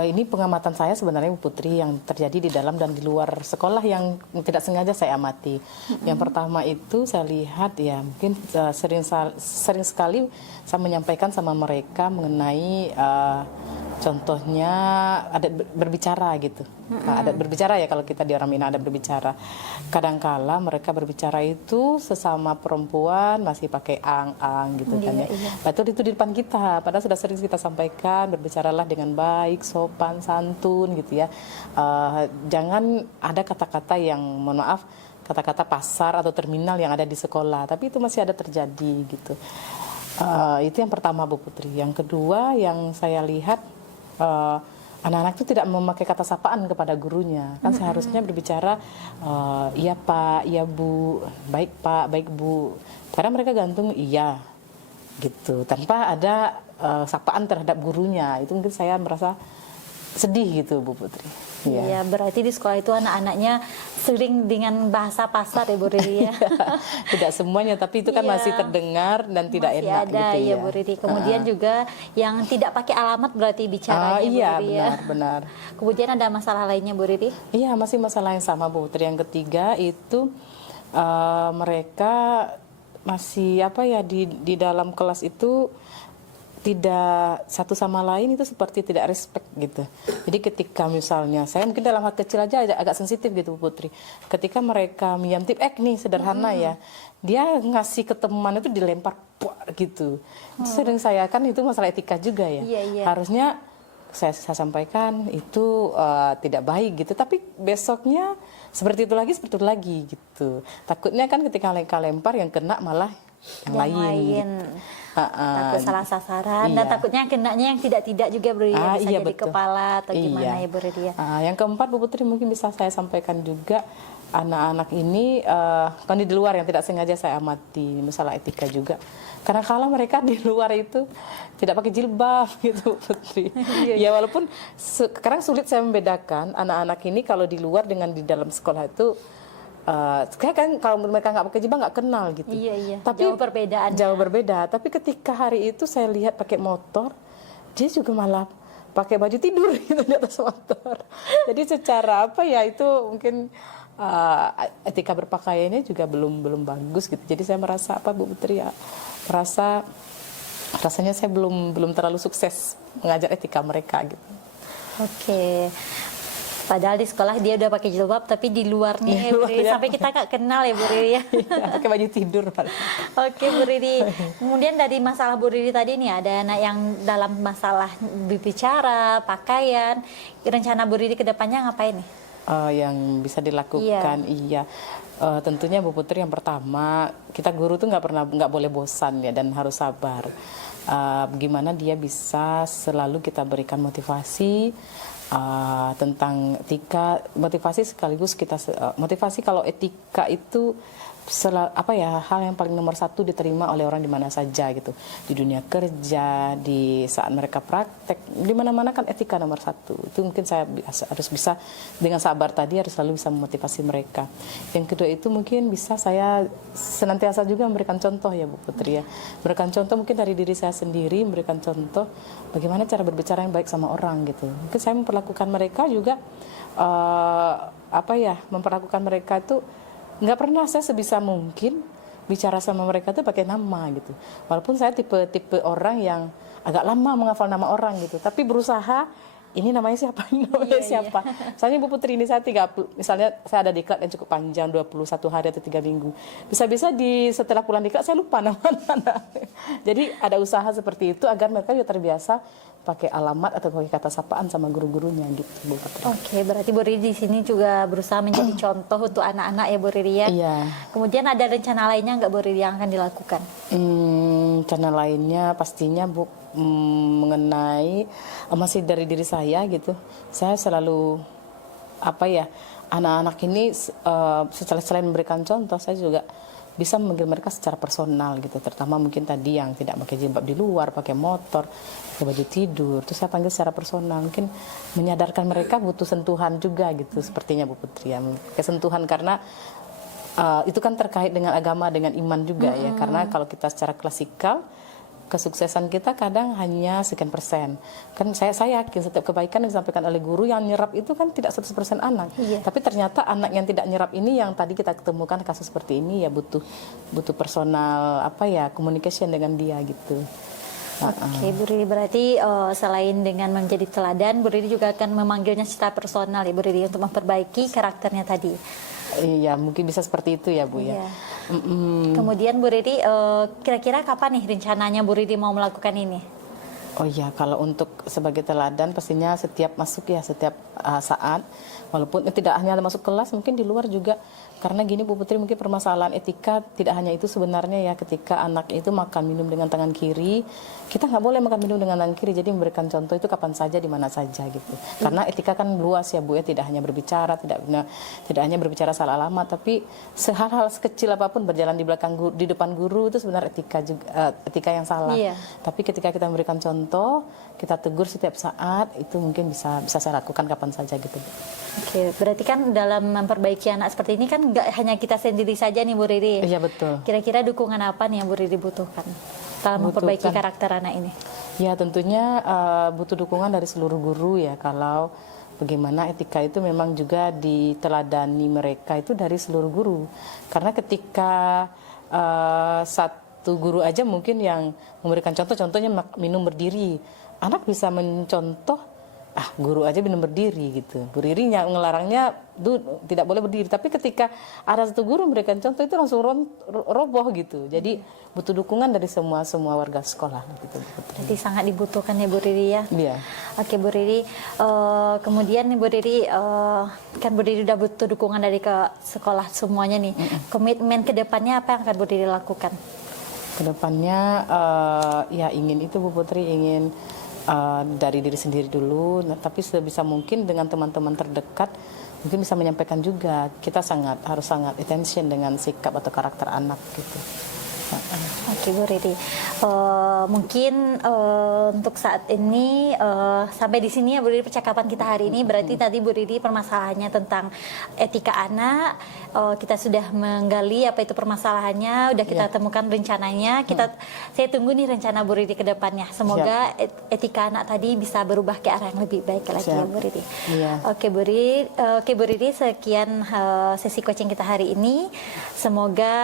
Ini pengamatan saya sebenarnya Bu Putri yang terjadi di dalam dan di luar sekolah yang tidak sengaja saya amati. Yang pertama itu saya lihat ya mungkin sering sekali saya menyampaikan sama mereka mengenai contohnya adat berbicara gitu. Adat berbicara ya kalau kita di orang Minang adat berbicara. Kadangkala mereka berbicara itu sesama perempuan masih pakai ang-ang gitu kan ya. Betul itu di depan kita. Padahal sudah sering kita sampaikan berbicaralah dengan baik, sopan, santun gitu ya. Jangan ada kata-kata yang mohon maaf kata-kata pasar atau terminal yang ada di sekolah. Tapi itu masih ada terjadi gitu. Itu yang pertama Bu Putri. Yang kedua yang saya lihat anak-anak itu tidak memakai kata sapaan kepada gurunya. Kan seharusnya berbicara iya Pak, iya Bu, baik Pak, baik Bu. Karena mereka gantung iya gitu tanpa ada sapaan terhadap gurunya. Itu mungkin saya merasa sedih gitu Bu Putri. Iya, berarti di sekolah itu anak-anaknya sering dengan bahasa pasar ya Bu Riri ya. Tidak semuanya, tapi itu kan masih terdengar dan tidak masih enak ada, gitu ya. Bu Riri. Kemudian juga yang tidak pakai alamat berarti bicaranya Bu Riri ya. Benar. Kemudian ada masalah lainnya Bu Riri? Iya, masih masalah yang sama Bu Putri. Yang ketiga itu mereka masih di dalam kelas itu tidak satu sama lain itu seperti tidak respect gitu. Jadi ketika misalnya saya mungkin dalam hal kecil aja agak sensitif gitu Bu Putri. Ketika mereka minjam tip nih sederhana ya, dia ngasih ke teman itu dilempar gitu. Itu sering saya kan itu masalah etika juga ya. Harusnya saya sampaikan itu tidak baik gitu. Tapi besoknya seperti itu lagi gitu. Takutnya kan ketika mereka lempar yang kena malah yang lain. Gitu. Takut salah sasaran dan takutnya kenanya yang tidak juga Bu Riri bisa jadi betul. Kepala atau gimana ya Bu Riri ya. Yang keempat Bu Putri mungkin bisa saya sampaikan juga anak-anak ini kan di luar yang tidak sengaja saya amati masalah etika juga. Karena kalau mereka di luar itu tidak pakai jilbab gitu Putri. Ya walaupun sekarang sulit saya membedakan anak-anak ini kalau di luar dengan di dalam sekolah itu kan kalau mereka nggak pakai jilbab nggak kenal gitu. Tapi jauh berbeda. Tapi ketika hari itu saya lihat pakai motor, dia juga malah pakai baju tidur gitu di atas motor. Jadi secara itu mungkin etika berpakaiannya juga belum bagus gitu. Jadi saya merasa Bu Putri ya rasanya saya belum terlalu sukses mengajar etika mereka gitu. Oke. Padahal di sekolah dia udah pakai jilbab, tapi di luarnya Bu Riri sampai kita nggak kenal ya Bu Riri ya. Pakai baju tidur. Oke Bu Riri. Kemudian dari masalah Bu Riri tadi nih ada anak yang dalam masalah berbicara, pakaian. Rencana Bu Riri ke depannya ngapain nih? Yang bisa dilakukan, tentunya Bu Putri yang pertama kita guru tuh nggak boleh bosan ya dan harus sabar. Gimana dia bisa selalu kita berikan motivasi. Tentang etika, motivasi sekaligus kita motivasi kalau etika itu hal yang paling nomor satu diterima oleh orang di mana saja gitu, di dunia kerja, di saat mereka praktek, di mana-mana kan etika nomor satu. Itu mungkin saya harus bisa dengan sabar tadi harus selalu bisa memotivasi mereka. Yang kedua itu mungkin bisa saya senantiasa juga memberikan contoh ya Bu Putri ya, memberikan contoh mungkin dari diri saya sendiri, memberikan contoh bagaimana cara berbicara yang baik sama orang gitu. Mungkin saya memperlakukan mereka juga memperlakukan mereka itu nggak pernah saya sebisa mungkin bicara sama mereka tuh pakai nama gitu. Walaupun saya tipe orang yang agak lama menghafal nama orang gitu, tapi berusaha ini namanya siapa, ini namanya siapa. Misalnya Bu Putri ini saya 30, misalnya saya ada diklat yang cukup panjang 21 hari atau 3 minggu. Bisa-bisa setelah pulang diklat saya lupa nama anak. Jadi ada usaha seperti itu agar mereka juga terbiasa pakai alamat atau pakai kata sapaan sama guru-gurunya gitu Bu Putri. Oke, berarti Bu Riri di sini juga berusaha menjadi contoh untuk anak-anak ya Bu Riri ya. Iya. Kemudian ada rencana lainnya nggak Bu Riri yang akan dilakukan? Rencana lainnya pastinya Bu mengenai masih dari diri saya gitu. Saya selalu anak-anak ini selain memberikan contoh, saya juga bisa memanggil mereka secara personal gitu, terutama mungkin tadi yang tidak pakai jilbab di luar, pakai motor, pakai baju tidur, terus saya panggil secara personal, mungkin menyadarkan mereka butuh sentuhan juga gitu, sepertinya Bu Putri ya, kesentuhan karena itu kan terkait dengan agama, dengan iman juga ya, karena kalau kita secara klasikal kesuksesan kita kadang hanya sekian persen. Kan saya yakin setiap kebaikan yang disampaikan oleh guru yang nyerap itu kan tidak 100% anak. Tapi ternyata anak yang tidak nyerap ini yang tadi kita ketemukan kasus seperti ini ya butuh personal communication dengan dia gitu. Oke, Bu Riri, berarti selain dengan menjadi teladan, Bu Riri juga akan memanggilnya secara personal ya Bu Riri untuk memperbaiki karakternya tadi. Iya, mungkin bisa seperti itu ya Bu ya. Kemudian Bu Riri, kira-kira kapan nih rencananya Bu Riri mau melakukan ini? Oh iya, kalau untuk sebagai teladan pastinya setiap masuk ya, setiap saat, walaupun tidak hanya masuk kelas, mungkin di luar juga. Karena gini Bu Putri, mungkin permasalahan etika tidak hanya itu sebenarnya ya, ketika anak itu makan minum dengan tangan kiri, kita nggak boleh makan minum dengan tangan kiri, jadi memberikan contoh itu kapan saja, di mana saja gitu. Karena etika kan luas ya Bu ya, tidak hanya berbicara, tidak hanya berbicara salah alamat, tapi hal-hal sekecil apapun berjalan di belakang guru, di depan guru itu sebenarnya etika juga, etika yang salah. Tapi ketika kita memberikan contoh, kita tegur setiap saat, itu mungkin bisa saya lakukan kapan saja gitu Bu. Oke, berarti kan dalam memperbaiki anak seperti ini kan nggak hanya kita sendiri saja nih Bu Riri. Iya betul. Kira-kira dukungan apa nih yang Bu Riri butuhkan dalam memperbaiki karakter anak ini? Ya tentunya butuh dukungan dari seluruh guru ya, kalau bagaimana etika itu memang juga diteladani mereka itu dari seluruh guru. Karena ketika satu guru aja mungkin yang memberikan contohnya minum berdiri, anak bisa mencontoh, guru aja minum berdiri gitu. Bu Riri ngelarangnya tidak boleh berdiri, tapi ketika ada satu guru memberikan contoh itu langsung roboh gitu. Jadi butuh dukungan dari semua warga sekolah gitu. Jadi sangat dibutuhkan ya Bu Riri ya. Iya. Oke Bu Riri, kemudian nih Bu Riri, kan Bu Riri udah butuh dukungan dari ke sekolah semuanya nih. Komitmen kedepannya apa yang akan Bu Riri lakukan? Kedepannya ya ingin itu Bu Putri, ingin dari diri sendiri dulu, tapi sebisa mungkin dengan teman-teman terdekat mungkin bisa menyampaikan juga, kita harus sangat attention dengan sikap atau karakter anak gitu. Oke Bu Riri, mungkin untuk saat ini sampai di sini ya Bu Riri percakapan kita hari ini. Berarti tadi Bu Riri permasalahannya tentang etika anak, kita sudah menggali apa itu permasalahannya, udah kita temukan rencananya. Saya tunggu nih rencana Bu Riri ke depannya. Semoga etika anak tadi bisa berubah ke arah yang lebih baik lagi ya Bu Riri. Oke Bu Riri, sekian sesi coaching kita hari ini. Semoga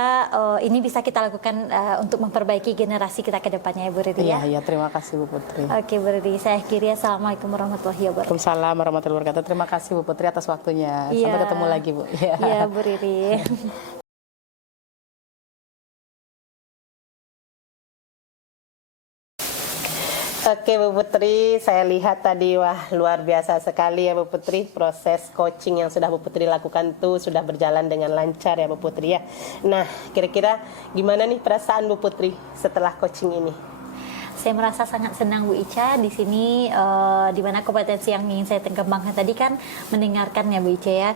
ini bisa kita lakukan untuk memperbaiki generasi kita ke depannya ya Bu Riri ya. Iya, terima kasih Bu Putri. Oke Bu Riri, saya akhiri. Assalamualaikum warahmatullahi wabarakatuh. Waalaikumsalam warahmatullahi wabarakatuh. Terima kasih Bu Putri atas waktunya. Sampai ketemu lagi Bu. Iya Bu Riri. Oke Bu Putri, saya lihat tadi luar biasa sekali ya Bu Putri, proses coaching yang sudah Bu Putri lakukan tuh sudah berjalan dengan lancar ya Bu Putri ya. Nah, kira-kira gimana nih perasaan Bu Putri setelah coaching ini? Saya merasa sangat senang Bu Ica di sini, di mana kompetensi yang ingin saya kembangkan tadi kan mendengarkan ya Bu Ica ya.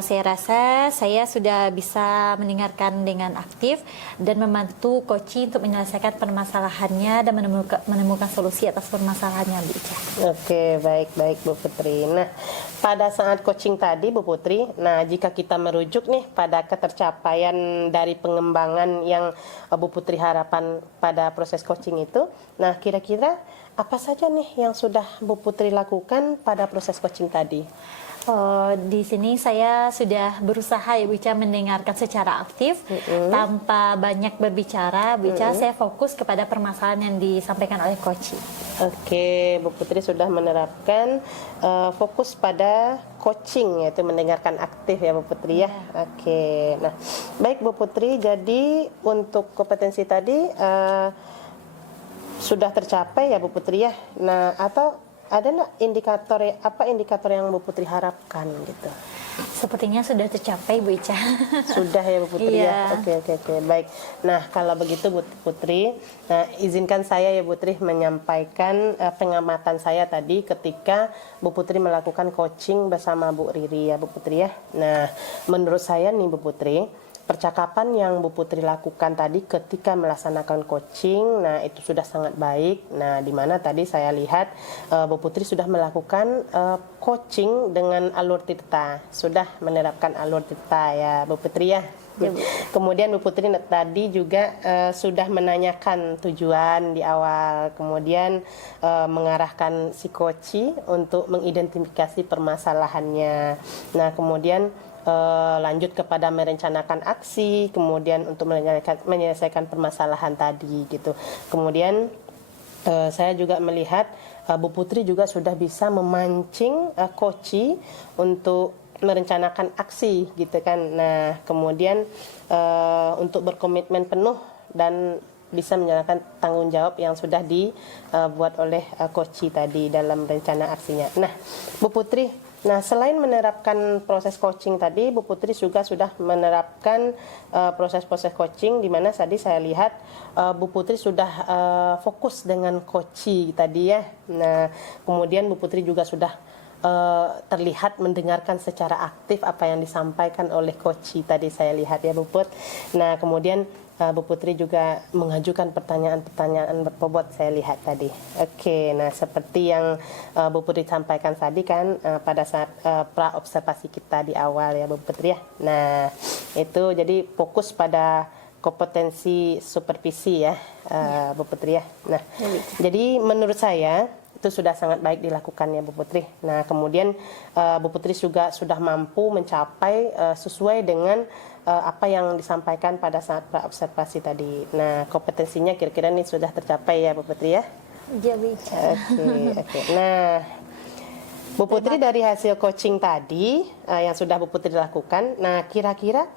Saya rasa saya sudah bisa mendengarkan dengan aktif dan membantu coaching untuk menyelesaikan permasalahannya dan menemukan solusi atas permasalahannya Bu Ica. Oke, baik Bu Putri. Nah, pada saat coaching tadi Bu Putri, nah jika kita merujuk nih pada ketercapaian dari pengembangan yang Bu Putri harapan pada proses coaching itu, nah kira-kira apa saja nih yang sudah Bu Putri lakukan pada proses coaching tadi? Di sini saya sudah berusaha ya Bu Ica mendengarkan secara aktif tanpa banyak berbicara. Bu Ica, saya fokus kepada permasalahan yang disampaikan oleh coaching. Oke, Bu Putri sudah menerapkan fokus pada coaching, yaitu mendengarkan aktif ya Bu Putri ya. Oke, nah baik Bu Putri, jadi untuk kompetensi tadi sudah tercapai ya Bu Putri ya. Nah, atau ada nggak indikator yang Bu Putri harapkan gitu? Sepertinya sudah tercapai Bu Ica. Sudah ya Bu Putri ya. Oke, baik. Nah, kalau begitu Bu Putri, nah izinkan saya ya Bu Putri menyampaikan pengamatan saya tadi ketika Bu Putri melakukan coaching bersama Bu Riri ya Bu Putri ya. Nah, menurut saya nih Bu Putri, percakapan yang Bu Putri lakukan tadi ketika melaksanakan coaching, nah itu sudah sangat baik. Nah, di mana tadi saya lihat Bu Putri sudah melakukan coaching dengan alur tirta, sudah menerapkan alur tirta ya Bu Putri ya. Kemudian Bu Putri tadi juga sudah menanyakan tujuan di awal, kemudian mengarahkan si coach untuk mengidentifikasi permasalahannya. Nah, kemudian lanjut kepada merencanakan aksi, kemudian untuk menyelesaikan permasalahan tadi gitu. Kemudian saya juga melihat Bu Putri juga sudah bisa memancing coach untuk merencanakan aksi gitu kan. Nah, kemudian untuk berkomitmen penuh dan bisa menjalankan tanggung jawab yang sudah dibuat oleh coach tadi dalam rencana aksinya. Nah, Bu Putri, nah selain menerapkan proses coaching tadi, Bu Putri juga sudah menerapkan proses-proses coaching di mana tadi saya lihat Bu Putri sudah fokus dengan coach tadi ya. Nah, kemudian Bu Putri juga sudah terlihat mendengarkan secara aktif apa yang disampaikan oleh coach tadi saya lihat ya Bu Put. Nah, kemudian Bu Putri juga mengajukan pertanyaan-pertanyaan berbobot saya lihat tadi. Oke, nah seperti yang Bu Putri sampaikan tadi kan pada saat pra observasi kita di awal ya Bu Putri ya. Nah, itu jadi fokus pada kompetensi supervisi ya Bu Putri ya. Nah, jadi menurut saya itu sudah sangat baik dilakukan ya Bu Putri. Nah, kemudian Bu Putri juga sudah mampu mencapai sesuai dengan apa yang disampaikan pada saat observasi tadi. Nah, kompetensinya kira-kira ini sudah tercapai ya Bu Putri ya? Iya, bisa. Oke. Nah, Bu Putri dari hasil coaching tadi yang sudah Bu Putri lakukan, nah kira-kira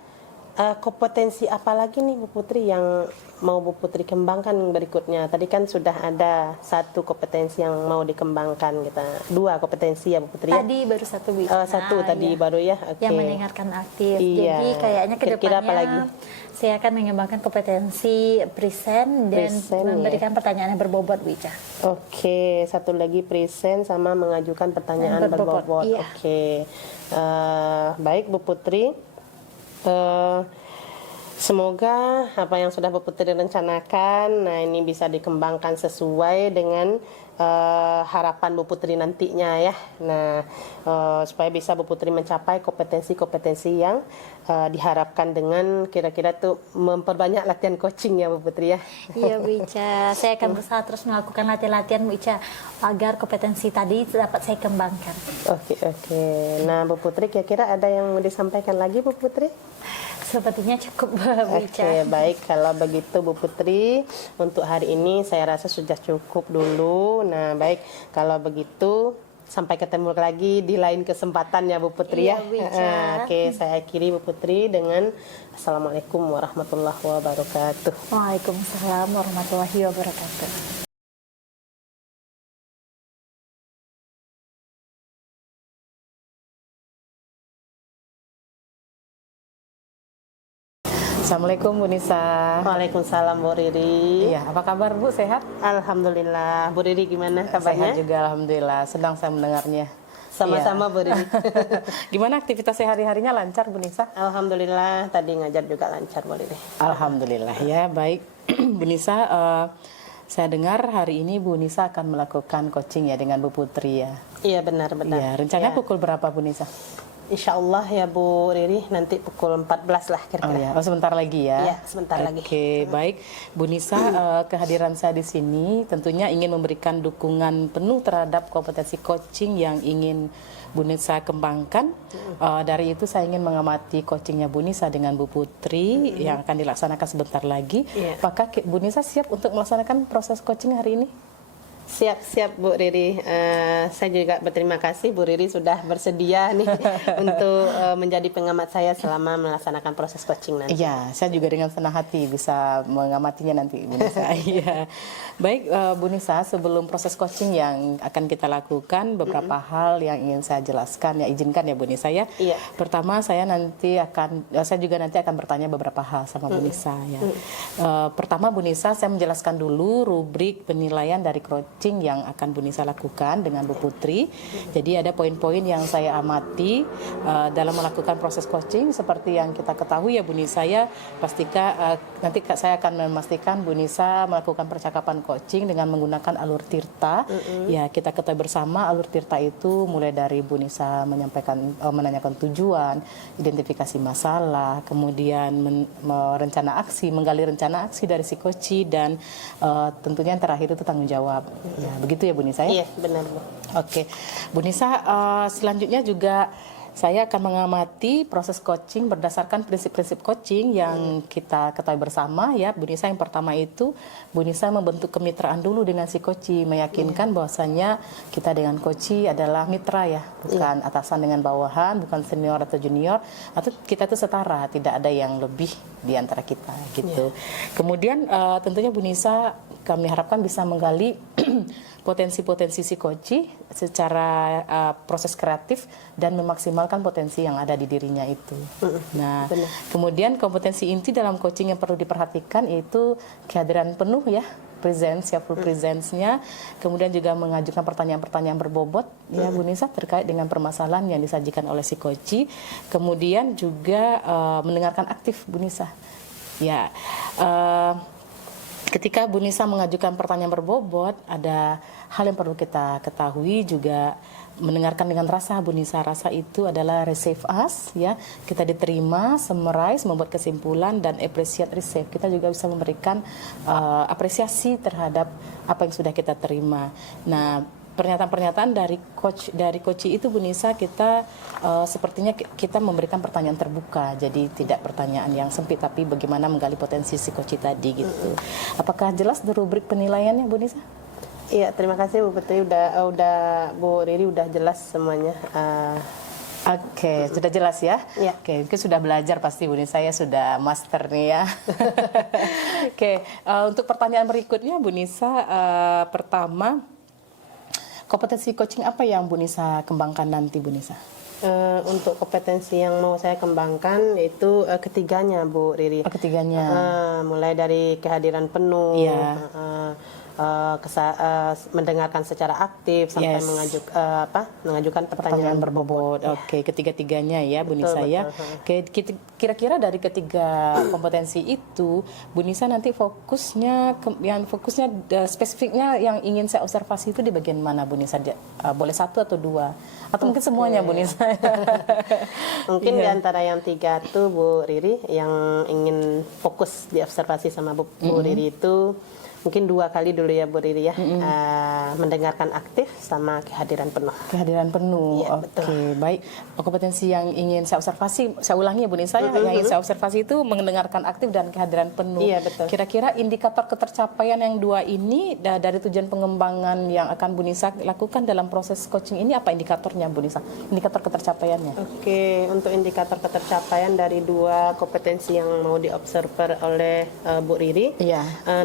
kompetensi apa lagi nih Bu Putri yang mau Bu Putri kembangkan berikutnya? Tadi kan sudah ada satu kompetensi yang mau dikembangkan kita. Dua kompetensi ya Bu Putri ya? Tadi baru satu bisa. Satu tadi baru ya. Okay. Yang mendengarkan aktif. Iya. Jadi kayaknya ke Kira-kira apa lagi? depannya saya akan mengembangkan kompetensi present dan memberikan pertanyaan yang berbobot Bu Ica. Oke, satu lagi present sama mengajukan pertanyaan berbobot. Iya. Oke. Baik Bu Putri. Semoga apa yang sudah Bu Putri rencanakan, nah ini bisa dikembangkan sesuai dengan harapan Bu Putri nantinya ya. Nah, supaya bisa Bu Putri mencapai kompetensi-kompetensi yang diharapkan dengan kira-kira tuh memperbanyak latihan coaching ya Bu Putri ya. Iya Bu Ica, saya akan berusaha terus melakukan latihan-latihan Bu Ica agar kompetensi tadi dapat saya kembangkan. Oke. Nah Bu Putri kira-kira ada yang mau disampaikan lagi Bu Putri? Sepertinya cukup Bu Ica. Oke, baik kalau begitu Bu Putri, untuk hari ini saya rasa sudah cukup dulu. Nah, baik kalau begitu sampai ketemu lagi di lain kesempatan ya Bu Putri iya, ya. Oke, saya akhiri Bu Putri dengan Assalamualaikum warahmatullahi wabarakatuh. Waalaikumsalam warahmatullahi wabarakatuh. Assalamualaikum Bu Nisa. Waalaikumsalam Bu Riri. Iya, apa kabar Bu? Sehat? Alhamdulillah. Bu Riri gimana kabarnya? Sehat juga alhamdulillah. Sedang saya mendengarnya. Sama-sama Bu Riri. Gimana aktivitas sehari-harinya lancar Bu Nisa? Alhamdulillah, tadi ngajar juga lancar Bu Riri. Alhamdulillah ya, baik. Bu Nisa, saya dengar hari ini Bu Nisa akan melakukan coaching ya dengan Bu Putri ya. Iya benar-benar. Iya, rencananya pukul berapa Bu Nisa? Insya Allah ya Bu Riri nanti pukul 14 lah kira-kira. Oh ya, sebentar lagi ya. Iya, sebentar lagi. Oke, baik. Bu Nisa, kehadiran saya di sini tentunya ingin memberikan dukungan penuh terhadap kompetensi coaching yang ingin Bu Nisa kembangkan. Dari itu saya ingin mengamati coachingnya Bu Nisa dengan Bu Putri yang akan dilaksanakan sebentar lagi. Apakah Bu Nisa siap untuk melaksanakan proses coaching hari ini? Siap Bu Riri. Saya juga berterima kasih Bu Riri sudah bersedia nih untuk menjadi pengamat saya selama melaksanakan proses coaching nanti. Iya, saya juga dengan senang hati bisa mengamatinya nanti Bu Nisa. Iya. Baik Bu Nisa, sebelum proses coaching yang akan kita lakukan, beberapa hal yang ingin saya jelaskan, ya izinkan ya Bu Nisa ya. Iya. Pertama saya juga nanti akan bertanya beberapa hal sama Bu Nisa ya. Pertama Bu Nisa, saya menjelaskan dulu rubrik penilaian dari coaching yang akan Bu Nisa lakukan dengan Bu Putri. Jadi ada poin-poin yang saya amati dalam melakukan proses coaching seperti yang kita ketahui ya Bu Nisa ya. Pastikan nanti saya akan memastikan Bu Nisa melakukan percakapan coaching dengan menggunakan alur tirta. Ya, kita ketahui bersama alur tirta itu mulai dari Bu Nisa menanyakan tujuan, identifikasi masalah, kemudian rencana aksi, menggali rencana aksi dari si coach, dan tentunya yang terakhir itu tanggung jawab. Ya, begitu ya Bu Nisa ya? Iya, benar Bu. Oke, Bu Nisa, selanjutnya juga saya akan mengamati proses coaching berdasarkan prinsip-prinsip coaching yang kita ketahui bersama ya Bu Nisa. Yang pertama itu Bu Nisa membentuk kemitraan dulu dengan si coach, meyakinkan bahwasannya kita dengan coach adalah mitra ya, bukan atasan dengan bawahan, bukan senior atau junior, atau kita itu setara, tidak ada yang lebih di antara kita gitu. Kemudian tentunya Bu Nisa kami harapkan bisa menggali potensi-potensi si coach secara proses kreatif dan memaksimalkan potensi yang ada di dirinya itu. Nah, kemudian kompetensi inti dalam coaching yang perlu diperhatikan itu kehadiran penuh ya, presence ya, full presence-nya, kemudian juga mengajukan pertanyaan-pertanyaan berbobot ya Bu Nisa terkait dengan permasalahan yang disajikan oleh si coach, kemudian juga mendengarkan aktif Bu Nisa. Ya, ketika Bu Nisa mengajukan pertanyaan berbobot, ada hal yang perlu kita ketahui juga, mendengarkan dengan rasa Bu Nisa. Rasa itu adalah receive us ya, kita diterima, summarize, membuat kesimpulan, dan appreciate receive. Kita juga bisa memberikan apresiasi terhadap apa yang sudah kita terima. Nah, pernyataan-pernyataan dari coach itu Bu Nisa, kita sepertinya kita memberikan pertanyaan terbuka, jadi tidak pertanyaan yang sempit, tapi bagaimana menggali potensi si coach tadi gitu. Apakah jelas rubrik penilaiannya Bu Nisa? Iya, terima kasih Bu Putri, udah Bu Riri udah jelas semuanya. Oke, sudah jelas ya? Ya. Oke, mungkin sudah belajar pasti Bu Nisa, saya sudah master nih ya. Oke, untuk pertanyaan berikutnya Bu Nisa, pertama, kompetensi coaching apa yang Bu Nisa kembangkan nanti Bu Nisa? Untuk kompetensi yang mau saya kembangkan itu ketiganya Bu Riri. Ketiganya. Mulai dari kehadiran penuh, mendengarkan secara aktif sampai mengajukan pertanyaan berbobot. Oke, ketiga-tiganya ya Bu Nisa ya. Oke, kira-kira dari ketiga kompetensi itu Bu Nisa nanti fokusnya spesifiknya yang ingin saya observasi itu di bagian mana Bu Nisa? Boleh satu atau dua? Atau mungkin semuanya Bu Nisa? Mungkin di antara yang tiga tuh Bu Riri, yang ingin fokus diobservasi sama Bu Riri itu mungkin dua kali dulu ya Bu Riri ya, mendengarkan aktif sama kehadiran penuh. Kehadiran penuh, ya, oke, baik. Kompetensi yang ingin saya observasi, saya ulangi ya Bu Nisa, yang ingin saya observasi itu mendengarkan aktif dan kehadiran penuh. Iya, betul. Kira-kira indikator ketercapaian yang dua ini dari tujuan pengembangan yang akan Bu Nisa lakukan dalam proses coaching ini, apa indikatornya Bu Nisa? Indikator ketercapaiannya? Oke, untuk indikator ketercapaian dari dua kompetensi yang mau diobserver oleh Bu Riri,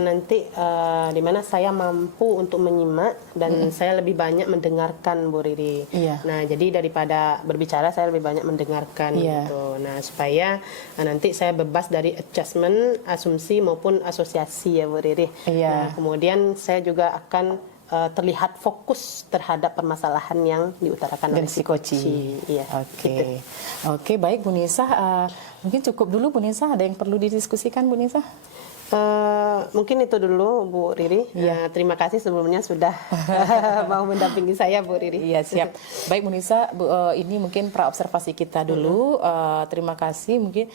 nanti di mana saya mampu untuk menyimak dan saya lebih banyak mendengarkan Bu Riri. Nah, jadi daripada berbicara saya lebih banyak mendengarkan gitu. Nah, supaya nanti saya bebas dari adjustment, asumsi maupun asosiasi ya Bu Riri. Nah, kemudian saya juga akan terlihat fokus terhadap permasalahan yang diutarakan oleh si coach. Oke. Oke, baik Bu Nisa. Mungkin cukup dulu Bu Nisa. Ada yang perlu didiskusikan Bu Nisa? Mungkin itu dulu Bu Riri. Terima kasih sebelumnya sudah mau mendampingi saya Bu Riri. Iya, siap. Baik Bu Nisa, ini mungkin praobservasi kita dulu. Terima kasih mungkin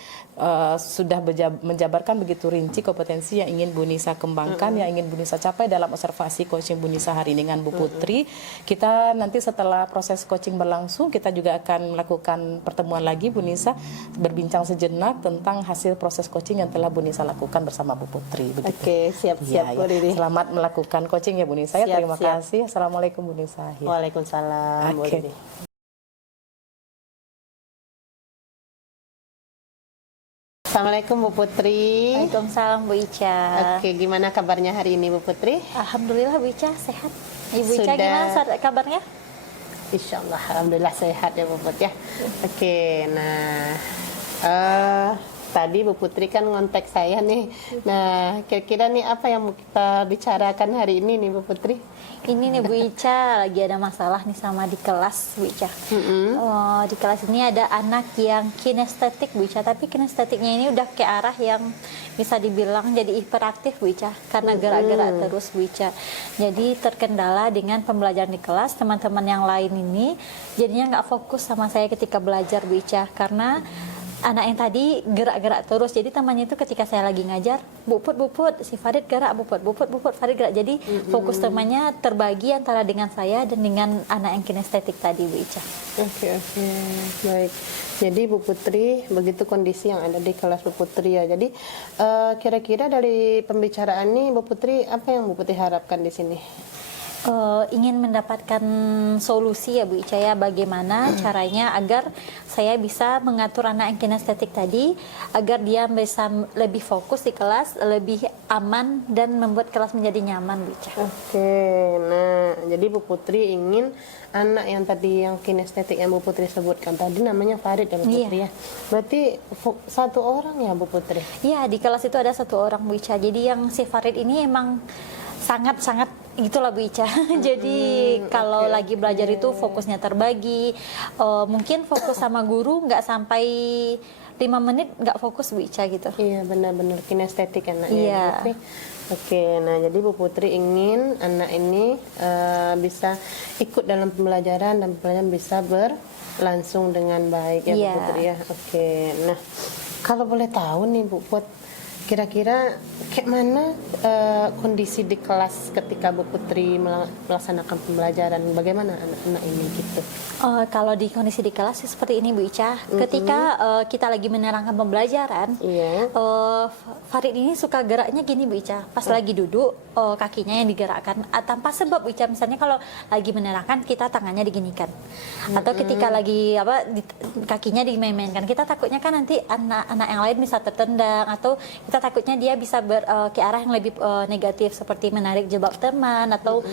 sudah menjabarkan begitu rinci kompetensi yang ingin Bu Nisa kembangkan, yang ingin Bu Nisa capai dalam observasi coaching Bu Nisa hari ini dengan Bu Putri. Kita nanti setelah proses coaching berlangsung, kita juga akan melakukan pertemuan lagi Bu Nisa, berbincang sejenak tentang hasil proses coaching yang telah Bu Nisa lakukan bersama Bu Putri. Begitu. Oke, siap-siap Bu Riri. Selamat melakukan coaching ya Bu Nisa. Terima kasih. Assalamualaikum Bu Nisa. Waalaikumsalam Bu Riri. Assalamualaikum Bu Putri. Waalaikumsalam Bu Ica. Oke, gimana kabarnya hari ini Bu Putri? Alhamdulillah Bu Ica sehat. Ibu Ica gimana kabarnya? Insya Allah, alhamdulillah sehat ya Bu Putri ya. Oke, nah tadi Bu Putri kan ngontek saya nih. Nah, kira-kira nih apa yang mau kita bicarakan hari ini nih Bu Putri? Ini nih Bu Ica lagi ada masalah nih sama di kelas Bu Ica. Di kelas ini ada anak yang kinestetik Bu Ica, tapi kinestetiknya ini udah ke arah yang bisa dibilang jadi hiperaktif Bu Ica, karena gerak-gerak terus Bu Ica. Jadi terkendala dengan pembelajaran di kelas, teman-teman yang lain ini jadinya nggak fokus sama saya ketika belajar Bu Ica, karena anak yang tadi gerak-gerak terus. Jadi temannya itu ketika saya lagi ngajar, buput, si Farid gerak, buput, Farid gerak. Jadi fokus temannya terbagi antara dengan saya dan dengan anak yang kinestetik tadi, Bu Ica. Oke, baik. Jadi Bu Putri, begitu kondisi yang ada di kelas Bu Putri ya. Jadi kira-kira dari pembicaraan ini Bu Putri, apa yang Bu Putri harapkan di sini? Ingin mendapatkan solusi ya Bu Ica ya, bagaimana caranya agar saya bisa mengatur anak yang kinestetik tadi agar dia bisa lebih fokus di kelas, lebih aman dan membuat kelas menjadi nyaman Bu Ica. Oke, nah jadi Bu Putri ingin anak yang tadi yang kinestetik yang Bu Putri sebutkan tadi namanya Farid ya Bu Putri ya. Berarti satu orang ya Bu Putri? Iya, di kelas itu ada satu orang Bu Ica. Jadi yang si Farid ini emang sangat itulah Bu Ica. Jadi kalau lagi belajar itu fokusnya terbagi. Mungkin fokus sama guru nggak sampai 5 menit nggak fokus Bu Ica gitu. Iya, benar-benar kinestetik anaknya. Iya. Oke, nah jadi Bu Putri ingin anak ini bisa ikut dalam pembelajaran dan pembelajaran bisa berlangsung dengan baik ya Bu Putri ya. Oke, nah kalau boleh tahu nih Bu Put, kira-kira kayak mana kondisi di kelas ketika Bu Putri melaksanakan pembelajaran? Bagaimana anak-anak ini gitu? Kalau di kondisi di kelas seperti ini Bu Ica, ketika kita lagi menerangkan pembelajaran, Farid ini suka geraknya gini Bu Ica. Pas lagi duduk, kakinya yang digerakkan tanpa sebab Bu Ica. Misalnya kalau lagi menerangkan, kita tangannya diginikan. Atau ketika lagi kakinya dimain-mainkan, kita takutnya kan nanti anak-anak yang lain bisa tertendang, atau kita takutnya dia bisa ke arah yang lebih negatif seperti menarik jilbab teman atau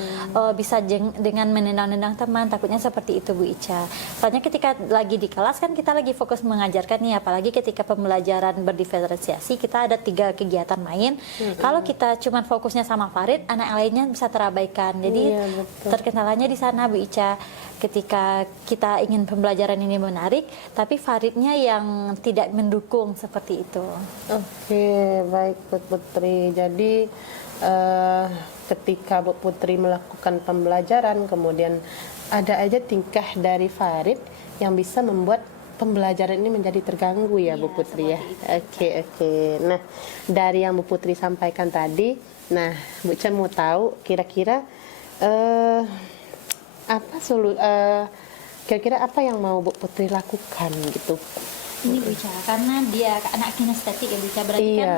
bisa dengan menendang-nendang teman, takutnya seperti itu Bu Ica. Soalnya ketika lagi di kelas kan kita lagi fokus mengajarkan nih, apalagi ketika pembelajaran berdiferensiasi kita ada 3 kegiatan main. Kalau kita cuma fokusnya sama Farid, anak lainnya bisa terabaikan. Jadi terkendalanya di sana Bu Ica. Ketika kita ingin pembelajaran ini menarik, tapi Faridnya yang tidak mendukung seperti itu. Oke, baik Bu Putri. Jadi ketika Bu Putri melakukan pembelajaran, kemudian ada aja tingkah dari Farid yang bisa membuat pembelajaran ini menjadi terganggu ya Bu Putri ya. Oke. Nah, dari yang Bu Putri sampaikan tadi, nah Bu Ica mau tahu kira-kira kira-kira apa yang mau Bu Putri lakukan gitu? Ini Bu Ica, karena dia anak kinestetik ya Bu Ica, berarti kan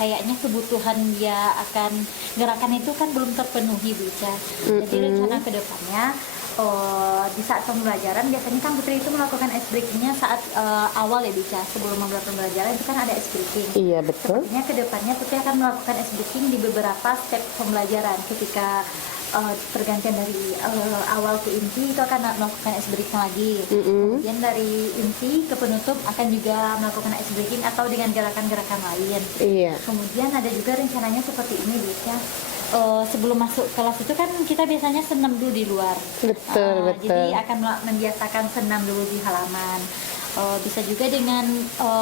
kayaknya kebutuhan dia akan gerakan itu kan belum terpenuhi Bu Ica. Jadi rencana ke depannya di saat pembelajaran biasanya kan Putri itu melakukan ice breaking-nya saat awal ya Bu Ica, sebelum memulai pembelajaran itu kan ada ice breaking. Iya betul. Sepertinya ke depannya Putri akan melakukan ice breaking di beberapa step pembelajaran. Ketika pergantian dari awal ke inti itu akan melakukan ice breaking lagi. Kemudian dari inti ke penutup akan juga melakukan ice breaking atau dengan gerakan-gerakan lain. Kemudian ada juga rencananya seperti ini Bu Ica. Sebelum masuk kelas itu kan kita biasanya senam dulu di luar. Betul. Jadi akan membiasakan senam dulu di halaman. Bisa juga dengan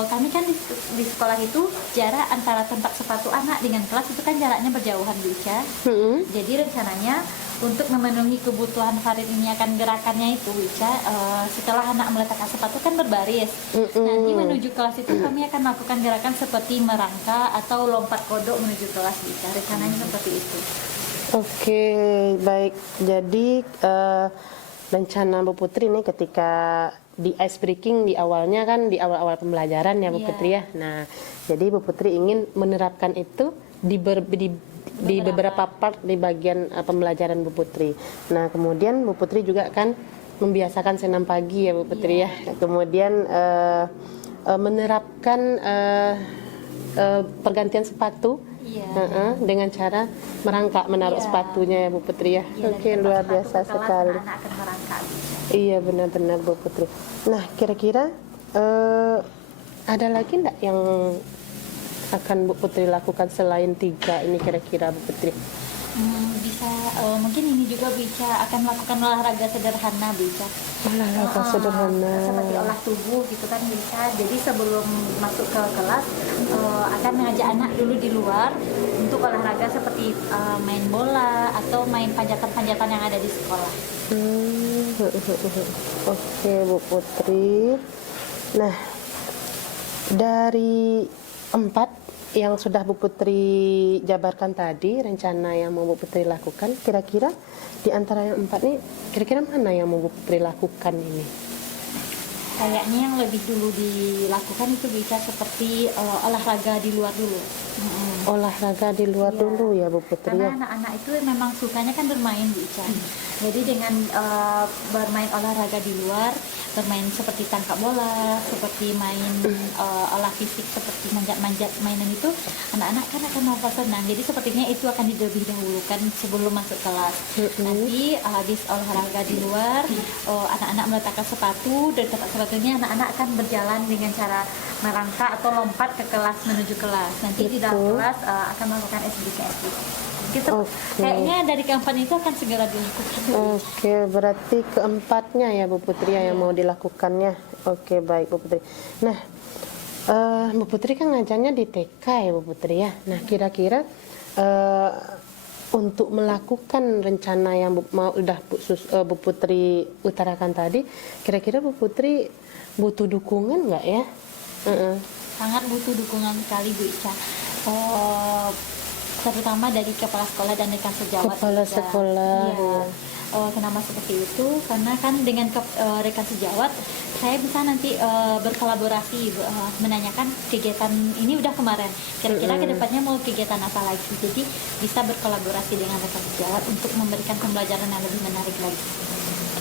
kami kan di sekolah itu jarak antara tempat sepatu anak dengan kelas itu kan jaraknya berjauhan Bu Ica. Jadi rencananya untuk memenuhi kebutuhan Farid ini akan gerakannya itu Bu Ica, setelah anak meletakkan sepatu kan berbaris. Nanti menuju kelas itu kami akan melakukan gerakan seperti merangkak atau lompat kodok menuju kelas Bu Ica. Rencananya seperti itu. Oke, baik. Jadi rencana Bu Putri ini ketika di ice breaking di awalnya kan di awal-awal pembelajaran ya Bu Putri ya. Nah, jadi Bu Putri ingin menerapkan itu di beberapa part di bagian pembelajaran Bu Putri. Nah, kemudian Bu Putri juga akan membiasakan senam pagi ya Bu Putri ya. Kemudian menerapkan pergantian sepatu dengan cara merangkak menaruh sepatunya ya Bu Putri ya. Oke, luar biasa sekali. Anak akan merangkak. Iya benar-benar Bu Putri. Nah kira-kira ada lagi enggak yang akan Bu Putri lakukan selain 3 ini kira-kira Bu Putri? Bisa mungkin ini juga Bu Ica akan melakukan olahraga sederhana Bu Ica. Olahraga sederhana. Seperti olah tubuh gitu kan Bu Ica. Jadi sebelum masuk ke kelas akan mengajak anak dulu di luar untuk olahraga seperti main bola atau main panjatan-panjatan yang ada di sekolah. Oke Bu Putri. Nah, dari 4 yang sudah Bu Putri jabarkan tadi, rencana yang mau Bu Putri lakukan, kira-kira di antara yang 4 nih, kira-kira mana yang mau Bu Putri lakukan ini? Kayaknya yang lebih dulu dilakukan itu bisa seperti olahraga di luar dulu. Olahraga di luar dulu ya Bu Putri. Karena anak-anak itu memang sukanya kan bermain Bu Ica. Jadi dengan bermain olahraga di luar, bermain seperti tangkap bola, seperti main olah fisik seperti manjat-manjat mainan itu, anak-anak kan akan merasa senang. Jadi sepertinya itu akan dilebih dahulukan sebelum masuk kelas. Nanti habis olahraga di luar, anak-anak meletakkan sepatu, dan tempat sepatunya anak-anak akan berjalan dengan cara merangkak atau lompat ke kelas menuju kelas. Nanti di dalam kelas akan melakukan SBC. Gitu. Kayaknya dari kampanye itu akan segera dilakukan. Oke, berarti keempatnya ya Bu Putri yang mau dilakukannya. Oke, baik Bu Putri. Nah, Bu Putri kan ngajarnya di TK ya Bu Putri ya. Nah, kira-kira untuk melakukan rencana yang Bu Putri utarakan tadi, kira-kira Bu Putri butuh dukungan nggak ya? Sangat butuh dukungan sekali Bu Ica. Terutama dari kepala sekolah dan rekan sejawat. Kepala sekolah. Iya. Kenapa seperti itu? Karena kan dengan rekan sejawat saya bisa nanti berkolaborasi, menanyakan kegiatan ini udah kemarin. Kira-kira kedepannya mau kegiatan apa lagi? Jadi bisa berkolaborasi dengan rekan sejawat untuk memberikan pembelajaran yang lebih menarik lagi.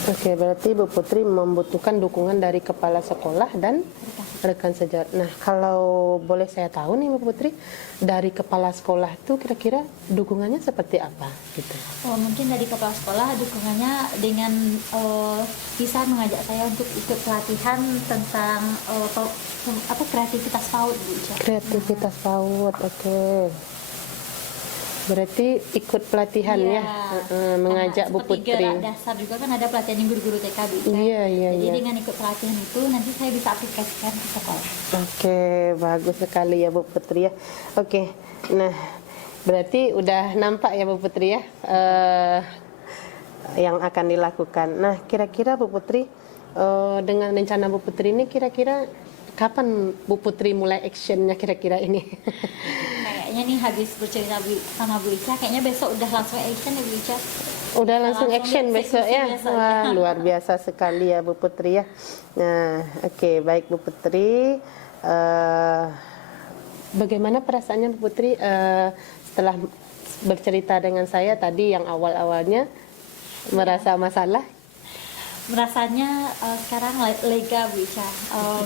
Oke, berarti Bu Putri membutuhkan dukungan dari kepala sekolah dan rekan sejawat. Nah, kalau boleh saya tahu nih Bu Putri, dari kepala sekolah itu kira-kira dukungannya seperti apa gitu? Mungkin dari kepala sekolah dukungannya dengan bisa mengajak saya untuk ikut pelatihan tentang kreativitas PAUD Bu Ica. Kreativitas PAUD, oke. Berarti ikut pelatihan ya, mengajak Bu Putri. Seperti gerak dasar juga kan ada pelatihan guru-guru TK Bu Ica. Jadi dengan ikut pelatihan itu nanti saya bisa aplikasikan ke sekolah. Oke, bagus sekali ya Bu Putri ya. Oke, nah berarti udah nampak ya Bu Putri ya yang akan dilakukan. Nah, kira-kira Bu Putri dengan rencana Bu Putri ini kira-kira kapan Bu Putri mulai actionnya kira-kira ini? Kayaknya nih habis bercerita sama Bu Ica, kayaknya besok udah langsung action ya Bu Ica. Udah langsung action besok ya? Wah, luar biasa sekali ya Bu Putri ya. Nah, oke, baik Bu Putri. Bagaimana perasaannya Bu Putri setelah bercerita dengan saya tadi yang awal-awalnya merasa masalah? Merasanya sekarang lega Bu Ica,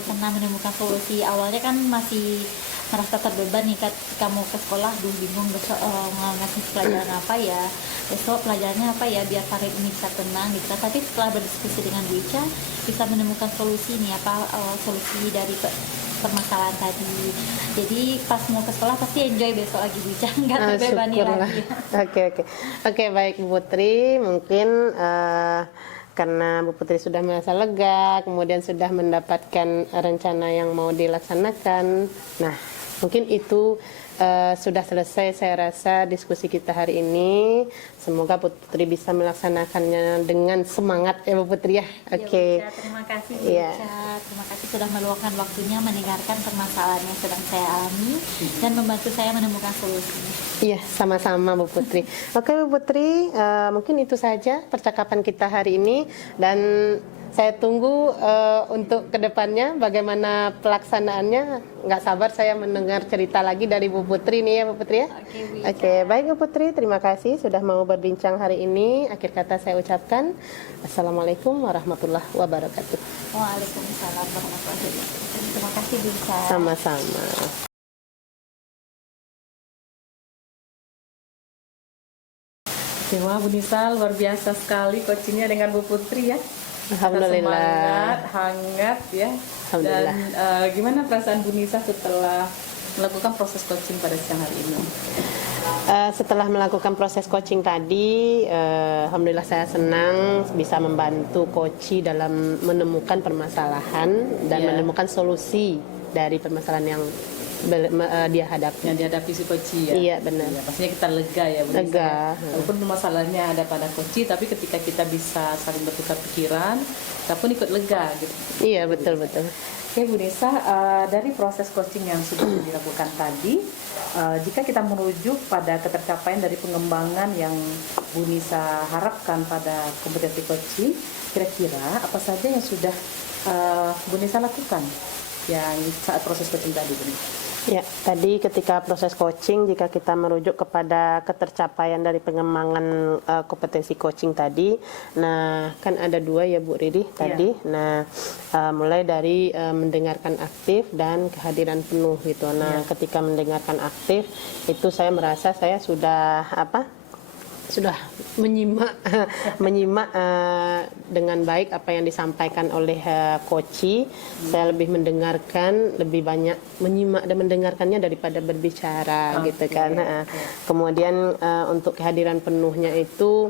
karena menemukan solusi. Awalnya kan masih merasa terbeban nih ketika mau ke sekolah, bingung besok ngasih pelajaran apa ya, besok pelajarannya apa ya biar hari ini bisa tenang gitu. Tapi setelah berdiskusi dengan Bu Ica bisa menemukan solusi nih solusi dari permasalahan tadi. Jadi pas mau ke sekolah pasti enjoy besok lagi Bu Ica, nggak terbebani lagi. Oke, baik Bu Putri, mungkin karena Bu Putri sudah merasa lega, kemudian sudah mendapatkan rencana yang mau dilaksanakan. Nah, mungkin itu sudah selesai saya rasa diskusi kita hari ini. Semoga Bu Putri bisa melaksanakannya dengan semangat ya Bu Putri ya. Oke. Ya, terima kasih Bu Ica. Terima kasih sudah meluangkan waktunya mendengarkan permasalahan yang sedang saya alami dan membantu saya menemukan solusi. Iya, sama-sama Bu Putri. Oke Bu Putri, mungkin itu saja percakapan kita hari ini dan saya tunggu untuk kedepannya bagaimana pelaksanaannya. Nggak sabar saya mendengar cerita lagi dari Bu Putri nih ya Bu Putri ya. Oke, baik Bu Putri, terima kasih sudah mau berbincang hari ini. Akhir kata saya ucapkan Assalamualaikum warahmatullahi wabarakatuh. Waalaikumsalam warahmatullahi wabarakatuh. Terima kasih Bu Ica. Sama-sama. Wah, Bu Nisa luar biasa sekali coachingnya dengan Bu Putri ya. Alhamdulillah. Semangat, hangat ya. Dan gimana perasaan Bu Nisa setelah melakukan proses coaching pada siang hari ini? Setelah melakukan proses coaching tadi, alhamdulillah saya senang bisa membantu coach dalam menemukan permasalahan dan menemukan solusi dari permasalahan yang dia hadapi. Yang dihadapi si coach ya. Iya benar. Ya, pastinya kita lega ya Bu Nisa. Lega. Walaupun masalahnya ada pada coach, tapi ketika kita bisa saling bertukar pikiran, kita pun ikut lega gitu. Iya betul. Oke Bu Nisa, dari proses coaching yang sudah dilakukan tadi, jika kita merujuk pada ketercapaian dari pengembangan yang Bu Nisa harapkan pada kompetensi coaching, kira-kira apa saja yang sudah Bu Nisa lakukan yang saat proses coaching tadi Bu Nisa? Ya, tadi ketika proses coaching, jika kita merujuk kepada ketercapaian dari pengembangan kompetensi coaching tadi, nah kan ada dua ya Bu Riri tadi. Nah, mulai dari mendengarkan aktif dan kehadiran penuh gitu. Nah, ketika mendengarkan aktif itu saya merasa saya sudah sudah menyimak dengan baik apa yang disampaikan oleh coach. Saya lebih mendengarkan, lebih banyak menyimak dan mendengarkannya daripada berbicara gitu kan. Kemudian untuk kehadiran penuhnya itu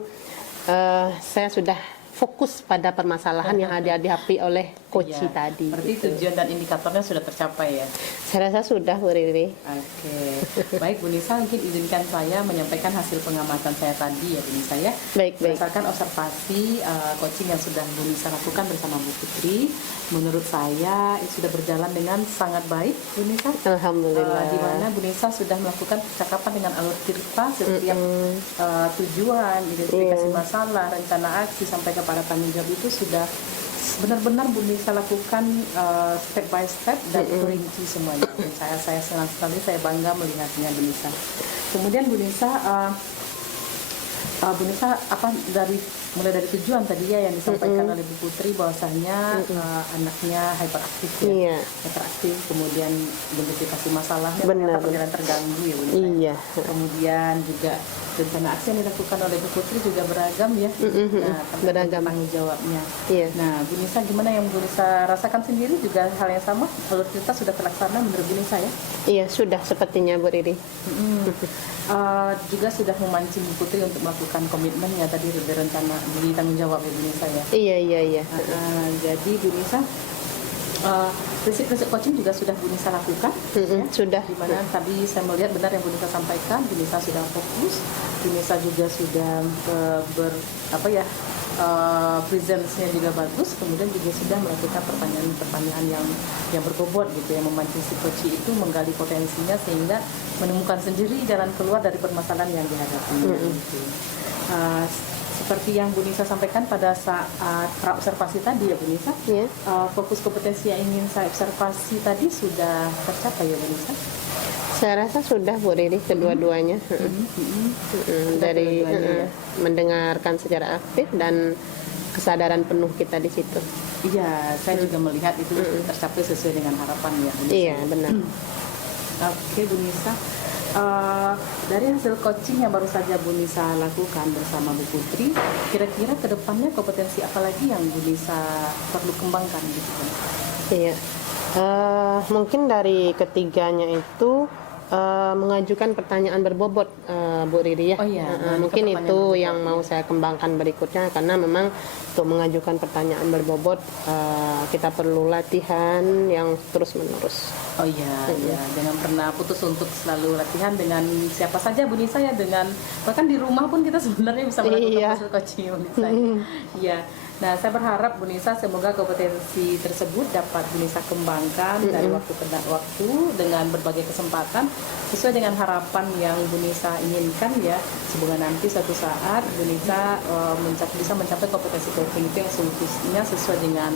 saya sudah fokus pada permasalahan yang ada dihadapi oleh coach tadi. Berarti gitu. tujuan dan indikatornya sudah tercapai ya? Saya rasa sudah Bu Riri. Oke. Baik Bu Nisa, mungkin izinkan saya menyampaikan hasil pengamatan saya tadi ya Bu Nisa ya. Baik. Berdasarkan observasi coaching yang sudah Bu Nisa lakukan bersama Bu Putri, menurut saya sudah berjalan dengan sangat baik Bu Nisa. Alhamdulillah. Di mana Bu Nisa sudah melakukan percakapan dengan alur cerita setiap tujuan, identifikasi masalah, rencana aksi sampai kepada tanggung jawab itu sudah benar-benar Bu Nisa lakukan step by step dan rinci semuanya. Saya senang sekali, saya bangga melihatnya Bu Nisa. Kemudian Bu Nisa mulai dari tujuan tadi ya yang disampaikan oleh Bu Putri bahwasanya anaknya hyperaktif ya. Hyperaktif, kemudian identifikasi masalahnya ternyata terganggu ya Bu Nisa. Iya. Kemudian juga rencana aksi yang dilakukan oleh Bu Putri juga beragam ya. Nah, beragam tanggung jawabnya. Iya. Nah, Bu Nisa gimana yang Bu Nisa rasakan sendiri juga hal yang sama? Alur cerita sudah terlaksana menurut Bu Nisa ya? Iya, sudah sepertinya Bu Riri. Juga sudah memancing Bu Putri untuk melakukan komitmennya tadi dari rencana di tanggung jawab ya Bu Nisa ya? Iya. Jadi Bu Nisa prinsip-prinsip coaching juga sudah Bu Nisa lakukan ya? Sudah. Dimana tadi saya melihat benar yang Bu Nisa sampaikan, Bu Nisa sudah fokus, Bu Nisa juga sudah presence-nya juga bagus, kemudian juga sudah melakukan pertanyaan-pertanyaan yang berbobot gitu, yang memancing si coach itu menggali potensinya sehingga menemukan sendiri jalan keluar dari permasalahan yang dihadapinya. Gitu. Seperti yang Bu Nisa sampaikan pada saat praobservasi tadi ya Bu Nisa, fokus kompetensi yang ingin saya observasi tadi sudah tercapai ya Bu Nisa? Saya rasa sudah Bu Riri kedua-duanya. Dari mendengarkan secara aktif dan kesadaran penuh kita di situ. Iya, saya juga melihat itu tercapai sesuai dengan harapan ya Bu Nisa. Iya, benar. Oke Bu Nisa. Dari hasil coaching yang baru saja Bu Nisa lakukan bersama Bu Putri, kira-kira kedepannya kompetensi apa lagi yang Bu Nisa perlu kembangkan gitu kan? Iya, mungkin dari ketiganya itu mengajukan pertanyaan berbobot Bu Riri ya. Mungkin itu yang mau saya kembangkan berikutnya, karena memang untuk mengajukan pertanyaan berbobot kita perlu latihan yang terus-menerus. Oh iya, jangan pernah putus untuk selalu latihan dengan siapa saja Bu Nisa ya, dengan bahkan di rumah pun kita sebenarnya bisa melakukan hasil coaching Bu Nisa. Iya. Nah, saya berharap Bu Nisa semoga kompetensi tersebut dapat Bu Nisa kembangkan dari waktu ke waktu dengan berbagai kesempatan sesuai dengan harapan yang Bu Nisa inginkan ya. Semoga nanti suatu saat Bu Nisa bisa mencapai kompetensi coaching itu yang solusinya sesuai dengan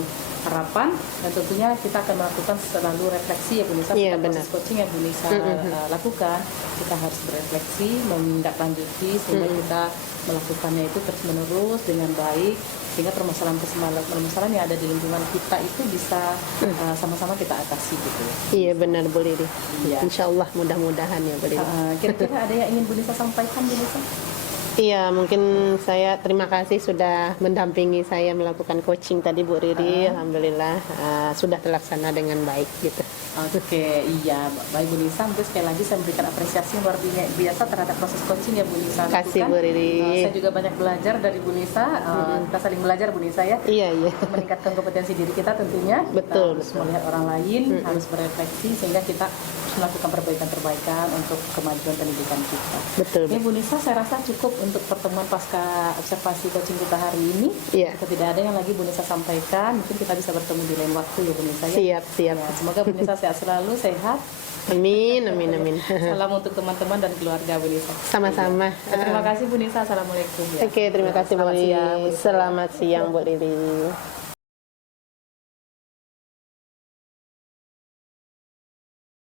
harapan, dan tentunya kita akan melakukan selalu refleksi ya Bu Nisa. Proses coaching yang Bu Nisa lakukan, kita harus berefleksi, menindaklanjuti sehingga kita melakukannya itu terus menerus dengan baik, sehingga permasalahan yang ada di lingkungan kita itu bisa sama-sama kita atasi gitu. Iya benar Bu Riri. Insya Allah mudah-mudahan ya Bu Riri. Kira-kira ada yang ingin Bu Nisa sampaikan Bu Nisa? Iya, mungkin saya terima kasih sudah mendampingi saya melakukan coaching tadi Bu Riri. Alhamdulillah sudah terlaksana dengan baik gitu. Oke, iya, baik Bu Nisa. Mungkin sekali lagi saya memberikan apresiasi luar biasa terhadap proses coaching ya Bu Nisa. Terima kasih Bu Riri. Saya juga banyak belajar dari Bu Nisa. Kita saling belajar Bu Nisa ya. Iya. Untuk meningkatkan kompetensi diri kita tentunya. Betul. Kita harus melihat orang lain, harus berefleksi sehingga kita melakukan perbaikan-perbaikan untuk kemajuan pendidikan kita. Betul. Ya Bu Nisa, saya rasa cukup untuk pertemuan pasca observasi coaching kita hari ini. Iya. Kita tidak ada yang lagi Bu Nisa sampaikan. Mungkin kita bisa bertemu di lain waktu ya Bu Nisa ya. Siap. Ya, semoga Bu Nisa sehat selalu, sehat. Amin. Salam untuk teman-teman dan keluarga Bu Nisa. Sama-sama. Terima kasih Bu Nisa. Assalamualaikum. Oke, terima kasih Bu Selamat Riri. siang, Bu Nisa. Selamat siang Bu Riri.